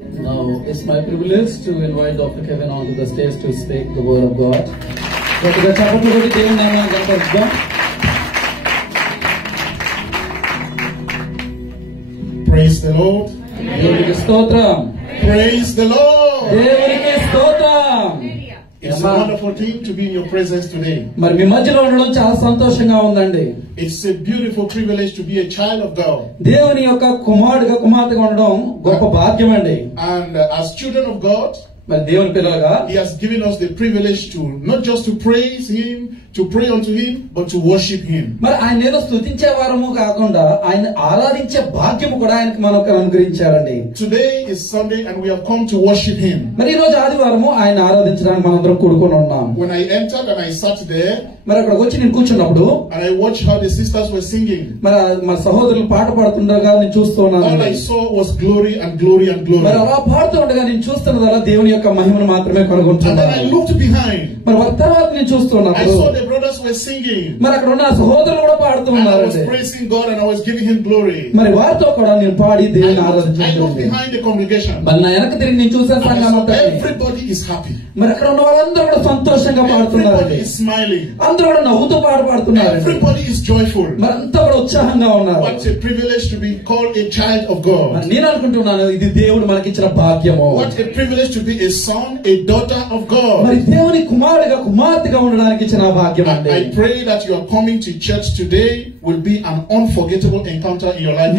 Now it's my privilege to invite Dr. Kevin onto the stage to speak the word of God. Praise the Lord. Praise the Lord. It's a wonderful thing to be in your presence today. It's a beautiful privilege to be a child of God. And as children of God, He has given us the privilege to not just to praise Him, to pray unto Him, but to worship Him. Today is Sunday and we have come to worship Him. When I entered and I sat there, and I watched how the sisters were singing, all I saw was glory and glory and glory. And then I looked behind. I saw the brothers were singing. And I was praising God and I was giving Him glory. I looked behind the congregation. Everybody is happy. Everybody is smiling. Everybody is joyful. What a privilege to be called a child of God. What a privilege to be a son, a daughter of God. I pray that your coming to church today will be an unforgettable encounter in your life.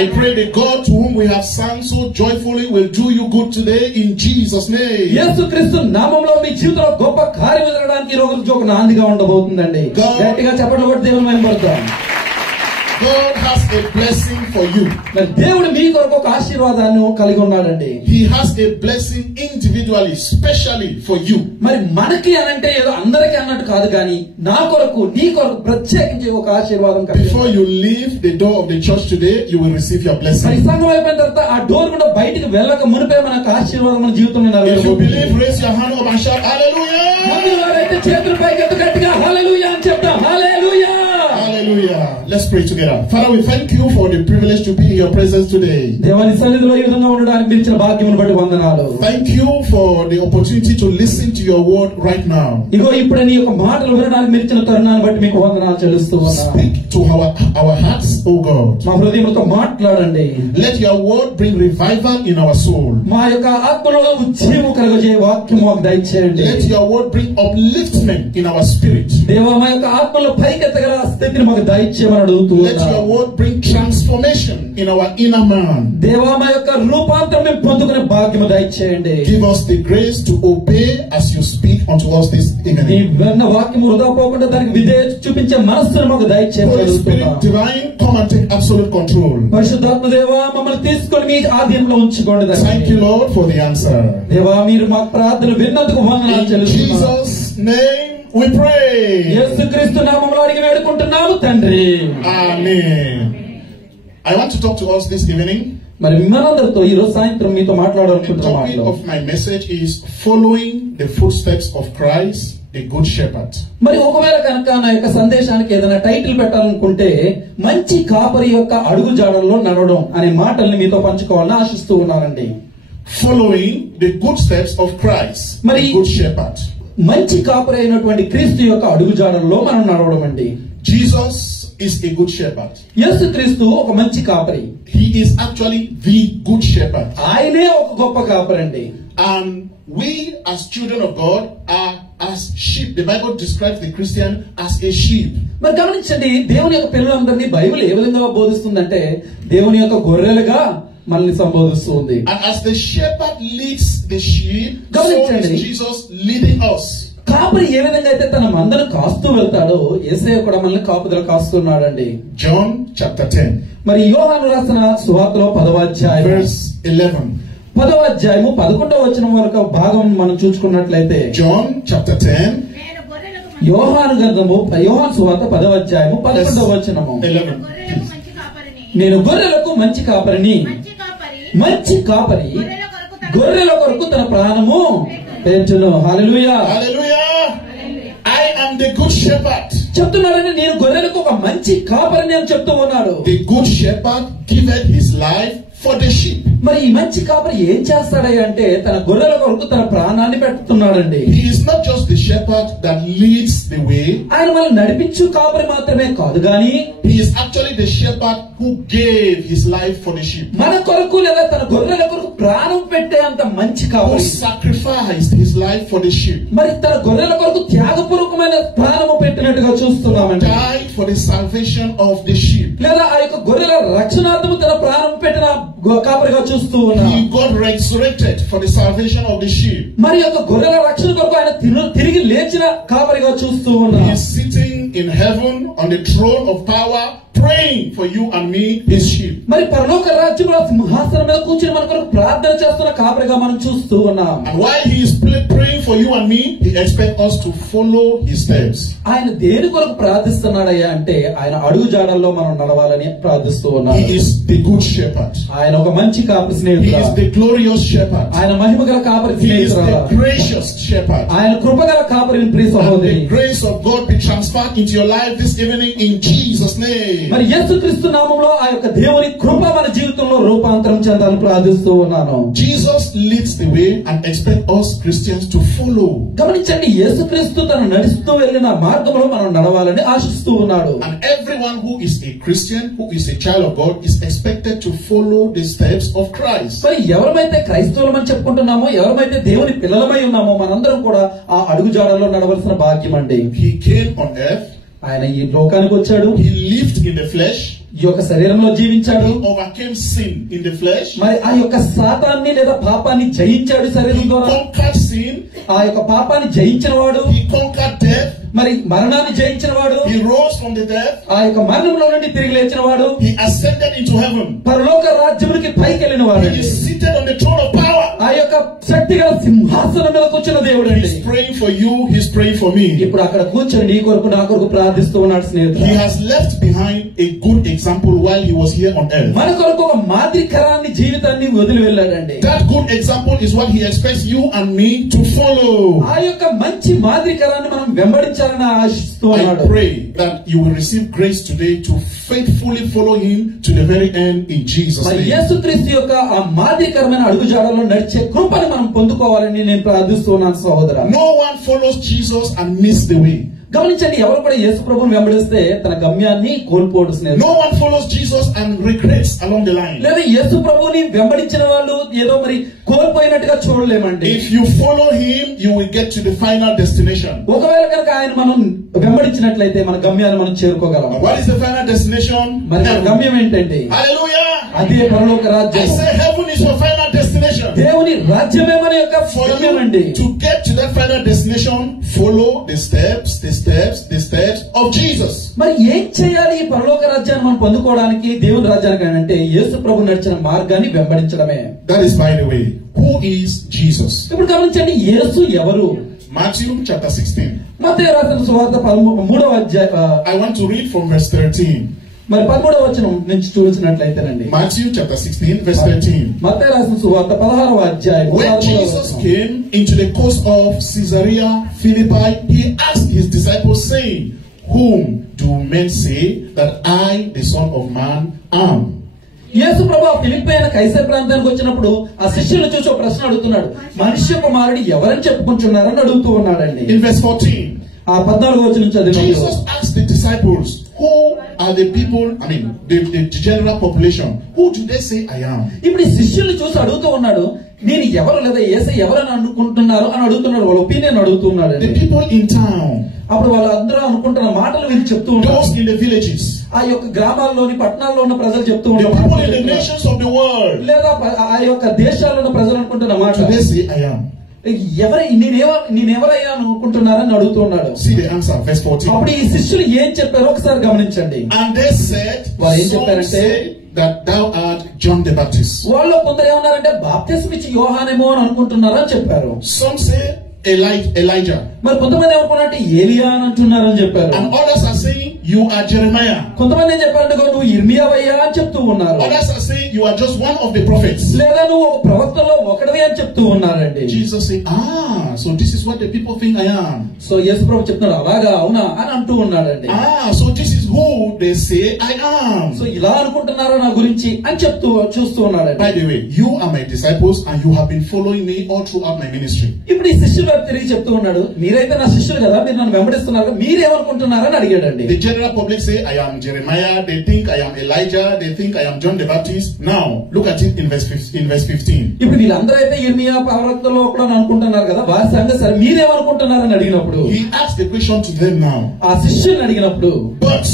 I pray the God to whom we have sung so joyfully will do you good today in Jesus' name. God has a blessing for you. He has a blessing individually, specially for you. Before you leave the door of the church today, you will receive your blessing. If you believe, raise your hand up and shout hallelujah. Hallelujah. Let's pray together. Father, we thank you for the privilege to be in your presence today. Thank you for the opportunity to listen to your word right now. Speak to our hearts, O God. Let your word bring revival in our soul. Let your word bring upliftment in our spirit. Let your word bring transformation in our inner man. Give us the grace to obey as you speak unto us this evening. Holy Spirit divine, come and take absolute control. Thank you, Lord, for the answer. In Jesus' name we pray. Amen. I want to talk to us this evening. The topic of my message is following the footsteps of Christ, the Good Shepherd. Following the good steps of Christ, the Good Shepherd. Jesus is a good shepherd. He is actually the good shepherd. And we as children of God are as sheep. The Bible describes the Christian as a sheep. And as the shepherd leads the sheep, so is Jesus leading us. John chapter 10 verse 11. John chapter 10 నేను గొర్రెలకు మంచి కాపరిని, మంచి కాపరి గొర్రెల కొరకు తన ప్రాణము పెంచును. హల్లెలూయా. Hallelujah. I am the good shepherd. చెప్తున్నాడని నేను గొర్రెలకు ఒక మంచి కాపరిని అని చెప్తూ ఉన్నాడు. The good shepherd giveth his life for the sheep. మరి ఈ మంచి కాపరి ఏం చేస్తాడయ్యా అంటే తన గొర్రెల కొరకు తన ప్రాణాన్ని పెడుతున్నాడండి. He is not just the shepherd that leads the way. ఆయన మనల్ని నడిపించు కాపరి మాత్రమే కాదు గాని he is actually the shepherd who gave his life for the sheep. మన కొరకు లేదా తన గొర్రెల కొరకు ప్రాణం పెట్టే అంత మంచి కాపరి. Who sacrificed his life for the sheep. మరి తన గొర్రెల కొరకు త్యాగపూర్వకమైన ప్రాణము పెట్టినట్టుగా చూస్తున్నామండి. Died for the salvation of the sheep. లేదా ఆ యొక్క గొర్రెల రక్షణార్థము తన ప్రాణం పెట్టిన కాపరిగా చూస్తూ ఉన్నాం. He got resurrected for the salvation of the sheep. మరి యొక్క గొర్రెల రక్షణ కొరకు ఆయన తిరిగి లేచిన కాపరిగా చూస్తూ ఉన్నాం. He is sitting in heaven on the throne of power, praying for you and me, his sheep. మరి పరలోక రాజ్యంలో సింహాసనం మీద కూర్చుని మన కొరకు ప్రార్థన చేస్తున్న కాపరిగా మనం చూస్తూ ఉన్నాం. And while he is praying for you and me, he expects us to follow his steps. ఆయన దేని కొరకు ప్రార్థిస్తున్నాడయ్యా అంటే ఆయన అడుగు జాడల్లో మనం నడవాలని ప్రార్థిస్తూ ఉన్నాం. He is the good shepherd. ఆయన ఒక మంచి కాపరి స్నేహితుడు. He is the glorious shepherd. ఆయన మహిమగల కాపరి స్నేహితుడు. He is the gracious shepherd. ఆయన కృపగల కాపరిని ప్రియ సహోదరి. The grace of God be transferred into your life this evening in Jesus' name. మరి యేసుక్రీస్తు నామములో ఆ యొక్క దేవుని కృప మన జీవితంలో రూపాంతరం చెందాలని ప్రార్థిస్తూ ఉన్నాను. Jesus leads the way and expects us Christians to follow. గమనించండి, యేసుక్రీస్తు తను నడుస్తూ వెళ్ళిన మార్గంలో మనం నడవాలని ఆశిస్తూ ఉన్నాడు. And everyone who is a Christian, who is a child of God, is expected to follow the steps of Christ. మరి ఎవరైతే క్రైస్తవులమని చెప్పుకుంటున్నామో, ఎవరైతే దేవుని పిల్లలమై ఉన్నామో మనందరం కూడా ఆ అడుగు జాడల్లో నడవలసిన భాగ్యం అండి. He came on earth. ఆయన ఈ లోకానికి వచ్చాడు. He lived in the flesh. ఈ యొక్క శరీరంలో జీవించాడు. He overcame sin in the flesh. మరి ఆ యొక్క సాతాన్ని లేదా పాపాన్ని జయించాడు శరీరం ద్వారా. He conquered sin. ఆ యొక్క పాపాన్ని జయించిన వాడు. He conquered death. మరి మరణాన్ని జయించిన వాడు. He rose from the death. ఆ యొక్క మరణంలో నుండి తిరిగి లేచిన వాడు. He ascended into heaven. పరలోక రాజ్యమునికి పైకి వెళ్ళిన వాడు. He is seated on the throne of power. ఆ యొక్క శక్తిగల సింహాసనం మీద కూర్చున్న దేవుడు. He is praying for you. He is praying for me. ఇప్పుడు అక్కడ కూర్చొని నీ కొరకు నా కొరకు ప్రార్థిస్తూ ఉన్నాడు స్నేహితుడు. He has left behind a good example while he was here on earth. మన కొరకు ఒక మాదిరికరాన్ని జీవితాన్ని వదిలి వెళ్ళాడండి. That good example is what he expects you and me to follow. ఆ యొక్క మంచి మాదిరికరాన్ని మనం వెంబడించాలని ఆశిస్తూ ఉన్నాడు. I pray that you will receive grace today to faithfully follow him to the very end in Jesus' name. యేసుక్రీస్తు యొక్క ఆ మాదిరికరమైన అడుగుజాడలో నడిచే కృపని మనం పొందుకోవాలని నేను ప్రార్థిస్తున్నాను సహోదరా. No one follows Jesus and miss the way. గమనించండి, ఎవరు కూడా యేసు ప్రభువుని వెంబడిస్తే తన గమ్యాన్ని కోల్పోడు స్నేహితుడు. No one follows Jesus and regrets along the line. లేదా యేసు ప్రభువుని వెంబడించిన వాళ్ళు ఏదో మరి కోల్పోయినట్టుగా చూడలేమండి. If you follow him, you will get to the final destination. ఒకవేళ కనుక ఆయన మనం వెంబడించినట్లయితే మన గమ్యాన్ని మనం చేరుకోగలం. What is the final destination? మరి మన గమ్యం ఏంటండి? Hallelujah. అదే పరలోక రాజ్యం. I say heaven is your final destination. దేవుని రాజ్యమే మన యొక్క గమ్యం అండి. To get to that final destination, follow the steps of Jesus. మరి ఏం చేయాలి ఈ పరలోక రాజ్యాన్ని మనం పొందుకోవడానికి, దేవుని రాజ్యానికి అంటే యేసు ప్రభు నడిచిన మార్గాన్ని వెంబడించడమే. That is by the way. Who is Jesus? ఇప్పుడు గమనించండి, యేసు ఎవరు? Matthew chapter 16. మత్తయి రాసిన సువార్త 3వ అధ్యాయం. I want to read from verse 13. మరి 13వ వచనం నుంచి చూసినట్లయితేనండి. Matthew chapter 16 verse 13. మత్తయి రాసిన సువార్త 16వ అధ్యాయం. When Jesus came into the coast of Caesarea Philippi, he asked his disciples saying, "Whom do men say that I, the Son of Man, am?" యేసు ప్రభు ఫిలిప్పీ అయిన Kaiser ప్రాంతానికి వచ్చినప్పుడు ఆ శిష్యులు చూసి ఒక ప్రశ్న అడుగుతున్నాడు. మనుష్య కుమారుడు ఎవరని చెప్పుకుంటున్నారని అడుగుతూ ఉన్నాడండి. In verse 14. ఆ 14వ వచనం నుంచి చదివినప్పుడు Jesus asked the disciples, "Who are the people, the general population, who do they say I am?" ఇప్పుడు ఈ శిష్యులు చూసి అడుగుతూ ఉన్నాడు, నేను ఎవరు లేదా యేసయ్య ఎవరని అనుకుంటున్నారు అని అడుగుతున్నాడు. వాళ్ళ ఒపీనియన్ అడుగుతున్నాడు. The people in town. అప్పుడు వాళ్ళందరూ అనుకుంటున్న మాటలు వీళ్ళు చెప్తూ ఉంటారు. Those in the villages. ఆ యొక్క గ్రామాల్లోని పట్టణాల్లో ఉన్న ప్రజలు చెప్తూ The ఉంటారు. people in the nations of the world. లేదా ఆ యొక్క దేశాల్లో ఉన్న ప్రజలు అనుకుంటున్న మాట. They say I am. నేనెవరయ్యా అనుకుంటున్నారని అడుగుతున్నాడు. See the answer, verse 14. అప్పుడు ఈ శిష్యులు ఏం చెప్పారో ఒకసారి గమనించండి. And they said, వాళ్ళు ఏం చెప్పారంటే, that thou art John the Baptist. వాళ్ళు కొందరు ఏమన్నారంటే బాప్తిస్మం ఇచ్చి యోహానేమో అని అనుకుంటున్నారా అని చెప్పారు. Some say Elijah. మరి కొంతమంది ఏమనుకున్నారంటే ఏలియా అని అంటున్నారని చెప్పారు. And others are saying you are Jeremiah. కొంతమంది ఏం చెప్పారంటే నువ్వు ఇర్మియావయ్యా అని చెప్తూ ఉన్నారు. Others are saying you are just one of the prophets. లేదా నువ్వు ఒక ప్రవక్తలో ఒకడివి అని చెప్తూ ఉన్నారండి. Jesus said, so this is what the people think I am. సో యేసు ప్రభు చెప్తున్నాడు అలాగా అవునా అని అంటూ ఉన్నాడండి. So this is who they say I am. So ఇలా అనుకుంటున్నారా నా గురించి అని చెప్తూ చూస్తూ ఉన్నాడండి. By the way, you are my disciples and you have been following me all throughout my ministry. ఇప్పుడు ఈ శిష్యులు తిరిగి చెప్తూ ఉన్నాడు, మీరైతే నా శిష్యులు కదా, మీరు నన్ను వెంబడిస్తున్నారు, మీరేమనుకుంటున్నారని అడిగాడండి. The general public say I am Jeremiah, they think I am Elijah, they think I am John the Baptist. Now look at it in verse 15. ఇప్పుడు వీళ్ళందరూ అయితే ఇర్మియా ప్రవక్తలో ఒకడు అనుకుంటున్నారు కదా, వారి సంగతి సరే మీరేమనుకుంటున్నారని అడిగినప్పుడు he asked the question to them now. ఆ శిష్యుల్ని అడిగినప్పుడు but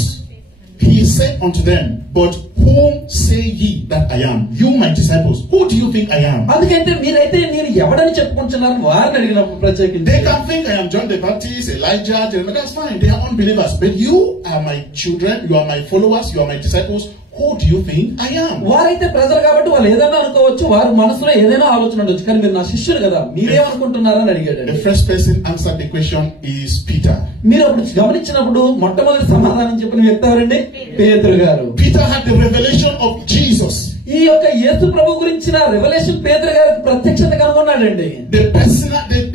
he said unto them, but whom say ye that I am? You my disciples, who do you think I am? అందుకంటే మీరైతే నేను ఎవడని చెప్పుకుంటున్నారు వారిని అడిగినప్పుడు ప్రత్యేకించి they can think I am John the Baptist, Elijah, Jeremiah. That's fine, they are unbelievers. But you are my children, you are my followers, you are my disciples. Who do you think I am? వారైతే ప్రజలు కాబట్టి వాళ్ళు ఏదైనా అనుకోవచ్చు, వారి మనసులో ఏదైనా ఆలోచన ఉండొచ్చు, కానీ మీరు నా శిష్యులు కదా, మీరేమనుకుంటున్నారని అడిగాడు. The first person answered the question is Peter. మీరు అప్పుడు గమనించినప్పుడు మొట్టమొదటి సమాధానం చెప్పిన వ్యక్తి ఎవరండి? పేతురు గారు. Peter had the revelation of Jesus. ఈ యొక్క యేసు ప్రభు గురించిన రెవల్యూషన్ పేతురు గారికి ప్రత్యక్షత కనుగొన్నాడండి.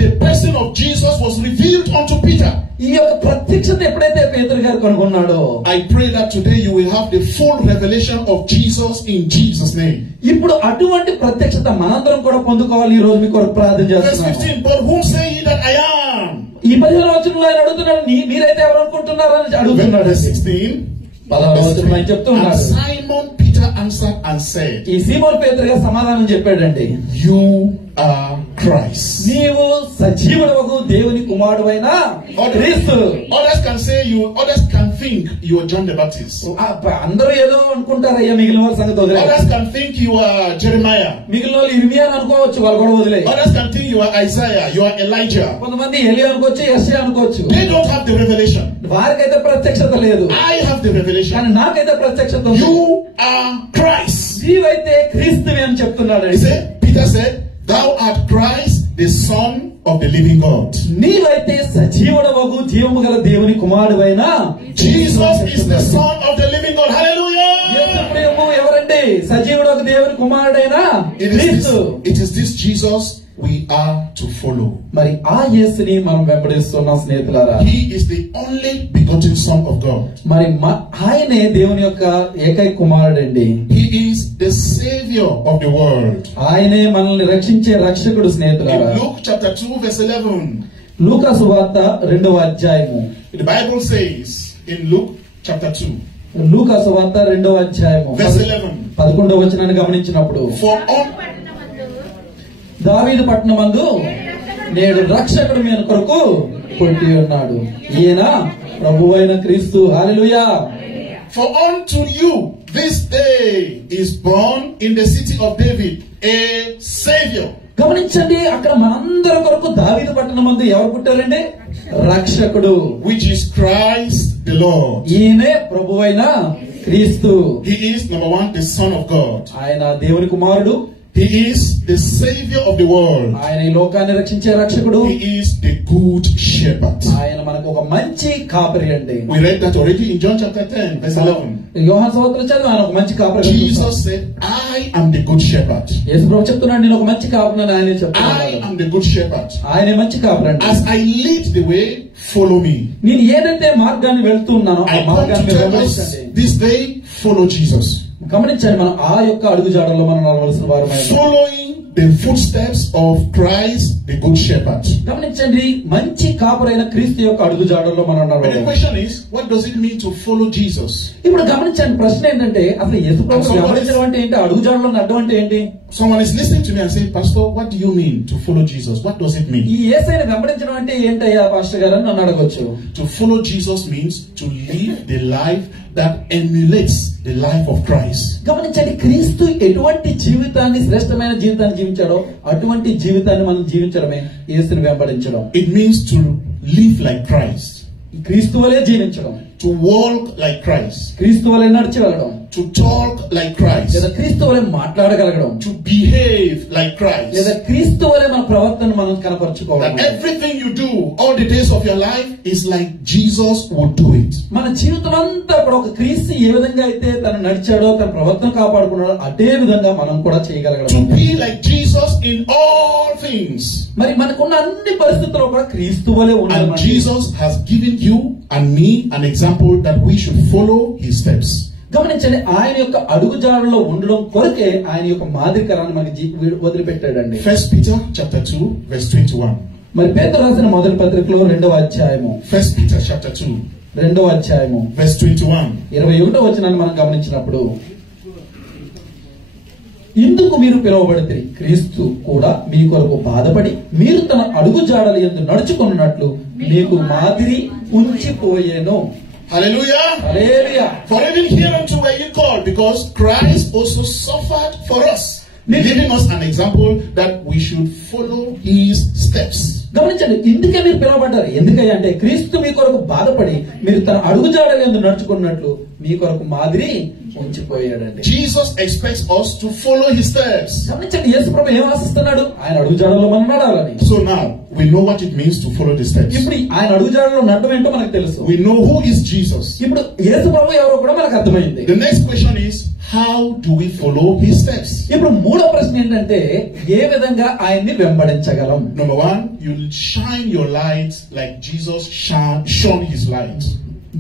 The person of Jesus was revealed unto Peter. ఈ యొక్క ప్రత్యక్షత ఎప్పుడైతే పేతురు గారు కనుగొన్నాడో, I pray that today you will have the full revelation of Jesus in Jesus' name. ఇప్పుడు అటువంటి ప్రత్యక్షత మనందరం కూడా పొందుకోవాలి. ఈ రోజు మీ కొరకు ప్రార్థన చేస్తున్నాను. Verse 15, but whom say ye that I am? ఈ 15వ వచనంలో ఆయన అడుగుతున్నాడు, మీరైతే ఎవరు అనుకుంటున్నారని అడుగుతున్నాడు. Verse 16, చెప్తున్నాడు, Simon Peter answered and said, ఈ సీమోను పేతురు గారు సమాధానం చెప్పాడండి, you are Christ. నీవు సజీవుడవగు దేవుని కుమారుడైన క్రీస్తు. Others can say others can think you are John the Baptist. అందరూ ఏదో అనుకుంటారయ్యా, మిగిలిన వాళ్ళ సంగతి వదిలే. Others can think you are Jeremiah. మిగిలిన వాళ్ళు ఇర్మియా అనుకోవచ్చు, వాళ్ళు కూడా వదిలే. Others can think you are Isaiah, you are Elijah. కొంతమంది ఎలియా అనుకోవచ్చు, యెషయా అనుకోవచ్చు. They don't have the revelation. వారికైతే ప్రత్యక్షత లేదు. I have the revelation. కానీ నాకైతే ప్రత్యక్షత ఉంది. You are Christ. నీవైతే క్రీస్తువే అని చెప్తున్నాడు. Peter said, thou art Christ, the Son of the living God. నీవైతే సజీవుడవగు జీవము గల దేవుని కుమారుడైన Jesus is the Son of the living God. Hallelujah. యేసు ఎవరండి? సజీవుడవగు దేవుని కుమారుడైన క్రీస్తు. It is this Jesus we are to follow. మరి ఆ యేసుని మనం వెంబడిస్తున్నాం స్నేహితులారా. He is the only begotten Son of God. మరి ఆయనే దేవుని యొక్క ఏకైక కుమారుడండి. He is the Savior of the world. ఆయనే మనల్ని రక్షించే రక్షకుడు స్నేహితులారా. In Luke chapter 2 verse 11. లూకా సువార్త 2వ అధ్యాయము. The Bible says in Luke chapter 2. లూకా సువార్త 2వ అధ్యాయము verse 11. 11వ వచనాన్ని గమనించినప్పుడు, దావీదు పట్టణమందు నేడు రక్షకుడు మీ కొరకు పుట్టి ఉన్నాడు, ఈయన ప్రభువైన క్రీస్తు. హల్లెలూయా. For unto you this day is born in the city of David a Savior. గమనించండి, అక్కడ మనందరి కొరకు దావీదు పట్టణమందు ఎవరు పుట్టారండి? రక్షకుడు. Which is Christ the Lord. ఈయనే ప్రభువైన క్రీస్తు. He is number 1 the Son of God. ఆయన దేవుని కుమారుడు. He is the Savior of the world. ఆయన ఈ లోకాన్ని రక్షించే రక్షకుడు. He is the good shepherd. ఆయన మనకు ఒక మంచి కాపరి అండి. We read that already in John chapter 10 verse 11. యోహాను సువార్తలో చదివాం, ఆయన ఒక మంచి కాపరి. Jesus said, I am the good shepherd. యేసు ప్రభు చెప్తున్నాడు, నేను ఒక మంచి కాపరిని. ఆయనే చెప్తున్నాడు, I am the good shepherd. ఆయనే మంచి కాపరి అండి. As I lead the way, follow me. నేను ఏదైతే మార్గాన్ని వెళ్తున్నానో ఆ మార్గాన్ని వెంబడించండి. This day, follow Jesus. గమనించండి, మనం ఆ యొక్క అడుగు జాడల్లో మనం నడవలసిన వారమే. Following the footsteps of Christ, the good shepherd. గమనించండి, మంచి కాపరైన క్రీస్తు యొక్క అడుగు జాడల్లో మనం నడవాలి. The question is, what does it mean to follow Jesus? ఇప్పుడు గమనించండి, ప్రశ్న ఏంటంటే అసలు యేసు ప్రభువును వెంబడించడం అంటే ఏంటి? అడుగు జాడల్లో నడవడం అంటే ఏంటి? Someone is listening to me and saying, Pastor, what do you mean to follow Jesus? What does it mean? ఈ యేసుని వెంబడించడం అంటే ఏంటయ్యా పాస్టర్ గారు అని నన్ను అడగొచ్చు. To follow Jesus means to live the life that emulates the life of Christ. గమనించండి, క్రీస్తు ఎటువంటి జీవితాన్ని, శ్రేష్టమైన జీవితాన్ని జీవించాడో అటువంటి జీవితాన్ని మనం జీవించడమే యేసుని వెంబడించడం. It means to live like Christ. క్రీస్తు వలే జీవించడం. to walk like Christ. క్రీస్తు వలె నడిచి వెళ్ళడం. To talk like Christ. లేదా క్రీస్తు వలె మాట్లాడగలగడం. To behave like Christ. లేదా క్రీస్తు వలె మన ప్రవర్తన మనం కనపరచుకోవాలి. That everything you do all the days of your life is like Jesus would do it. మన జీవితం అంతా కూడా ఒక క్రీస్తు ఏ విధంగా అయితే తను నడిచాడో తన ప్రవర్తన కాపాడుకున్నాడో అదే విధంగా మనం కూడా చేయగలగడం. To be like Jesus in all things. మరి మనకున్న అన్ని పరిస్థితుల్లో కూడా క్రీస్తు వలె ఉండాలి. And Jesus has given you and me an example that we should follow his steps. గమనించండి, ఆయన యొక్క అడుగుజాడల్లో ఉండడం కొరకే ఆయన యొక్క మాదిరికరాన్ని మనకి వదిలిపెట్టాడండి. 1 Peter chapter 2 verse 21. మరి పేతురు రాసిన మొదటి పత్రికలో 2వ అధ్యాయము 1 Peter chapter 2 2వ అధ్యాయము verse 21. 21వ వచనాన్ని మనం గమనించినప్పుడు, ఇందుకు మీరు పిలువబడితే క్రీస్తు కూడా మీ కొరకు బాధపడి మీరు తన అడుగుజాడల యందు నడుచుకున్నట్లు మీకు మాదిరి ఉంచిపోయేను. Hallelujah. Hallelujah. For even hereunto were ye called, because Christ also suffered for us, giving us an example that we should follow his steps. గమనించండి, ఇందుకే మీరు పిలువబడ్డారు. ఎందుకయ్యా అంటే క్రీస్తు మీ కొరకు బాధపడి మీరు తన అడుగుజాడల యందు నడుచుకున్నట్లు మీ కొరకు మాదిరి ఉంచిపోయాడండి. Jesus expects us to follow his steps. గమనించండి, యేసు ప్రభువు ఏం ఆశిస్తున్నాడు? ఆయన అడుగుజాడల్లో మనం నడవాలని. So now we know what it means to follow the steps. ఇప్పుడు ఆయన అడుగుజాడల్లో నడడం ఏంటో మనకు తెలుసు. We know who is Jesus. ఇప్పుడు యేసు ప్రభువు ఎవరో కూడా మనకు అర్థమైంది. The next question is, how do we follow his steps? ఇప్పుడు మూడో ప్రశ్న ఏంటంటే, ఏ విధంగా ఆయన్ని వెంబడించగలం? Number 1, you shine your light like Jesus shone his light.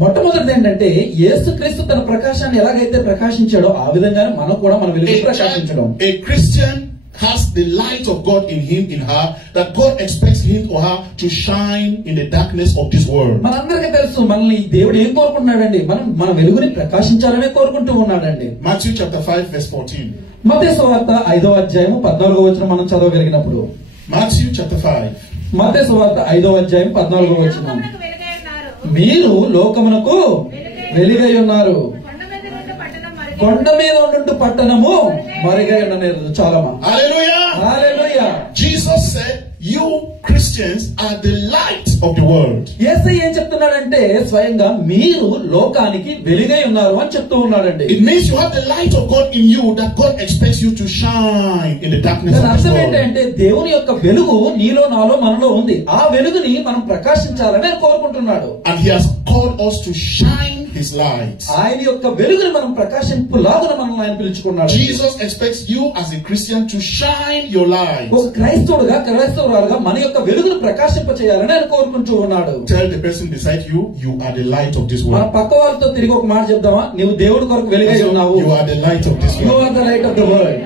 మొట్టమొదటిది ఏంటంటే, యేసుక్రీస్తు తన ప్రకాశాన్ని ఎలాగైతే ప్రకాశించాడో ఆ విధంగానే మనం కూడా మన వెలుగు ప్రకాశించడం. A Christian has the light of God in him, in her, that God expects him or her to shine in the darkness of this world. మనందరికీ తెలుసు, మనల్ని దేవుడు ఏం కోరుకుంటున్నాడండి? మన వెలుగుని ప్రకాశించాలనే కోరుకుంటూ ఉన్నాడండి. Matthew chapter 5 verse 14. మత్తయి సువార్త 5వ అధ్యాయము 14వ వచనం మనం చదవగలిగినప్పుడు, Matthew chapter 5. మత్తయి సువార్త 5వ అధ్యాయం 14వ వచనం, మీరు లోకమునకు వెలుగై ఉన్నారు, కొండ మీద ఉండు పట్టణము మరుగై ఉన్నది. చాలా Hallelujah. Hallelujah. Jesus said, you Christians are the light of the world. యేసయ్య ఏం చెప్తున్నాడంటే, స్వయంగా మీరు లోకానికి వెలుగై ఉన్నారు అని చెప్తూ ఉన్నాడండి. It means you have the light of God in you that God expects you to shine in the darkness of this world. అర్థం ఏంటంటే, దేవుని యొక్క వెలుగు నీలో నాలో మనలో ఉంది. ఆ వెలుగుని మనం ప్రకాశించాలని ఆయన కోరుకుంటున్నాడు. And he has called us to shine his light. ఆయన యొక్క వెలుగుని మనం ప్రకాశింపులాగున మనల్ని ఆయన పిలుచుకున్నాడు. Jesus expects you as a Christian to shine your light. ఒక క్రైస్తవురాలుగా మన యొక్క వెలుగును ప్రకాశింప చేయాలని ఆయన కోరుకుంటూ ఉన్నాడు. Tell the person beside you, you are the light of this world. మన పక్క వాళ్ళతో తిరిగి ఒక మాట చెప్దామా? నీవు దేవుడి కొరకు వెలుగై ఉన్నావు. You are the light of this world. You are the light of the world.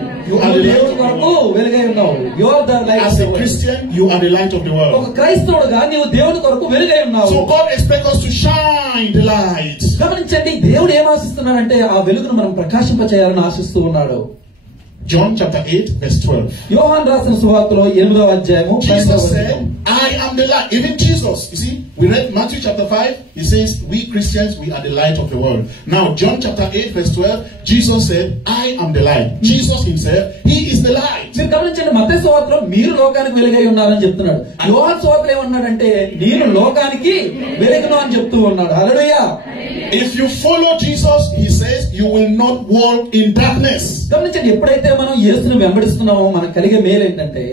దేవుడి కొరకు వెలుగై ఉన్నావు. You are the light of the world. As a Christian, you are the light of the world. ఒక క్రైస్తవుడుగా నీవు దేవుడి కొరకు వెలుగై ఉన్నావు. So God expects us to shine the light. గమనించండి, దేవుడు ఏం ఆశిస్తున్నాడంటే ఆ వెలుగును మనం ప్రకాశింప చేయాలని ఆశిస్తూ ఉన్నాడు. John chapter 8 verse 12. యోహాను రాసిన సువార్తలో 8వ అధ్యాయము Jesus said, I am the light. Even Jesus, you see, we read Matthew chapter 5, he says, we Christians, we are the light of the world. Now, John chapter 8 verse 12, Jesus said, I am the light. Jesus himself, he is the light. మీరు గమనించండి, మత్తయి సువార్తలో మీరు లోకానికి వెలుగై ఉన్నారని చెప్తున్నాడు. యోహాను సువార్తలో ఏమన్నాడంటే, నేను లోకానికి వెలుగును అని చెప్తూ ఉన్నాడు. హల్లెలూయా. If you follow Jesus, he says, you will not walk in darkness. గమనించండి, ఎప్పుడైతే మనం యేసుని వెంబడిస్తున్నామో మనకు కలిగే మేలు ఏంటంటే,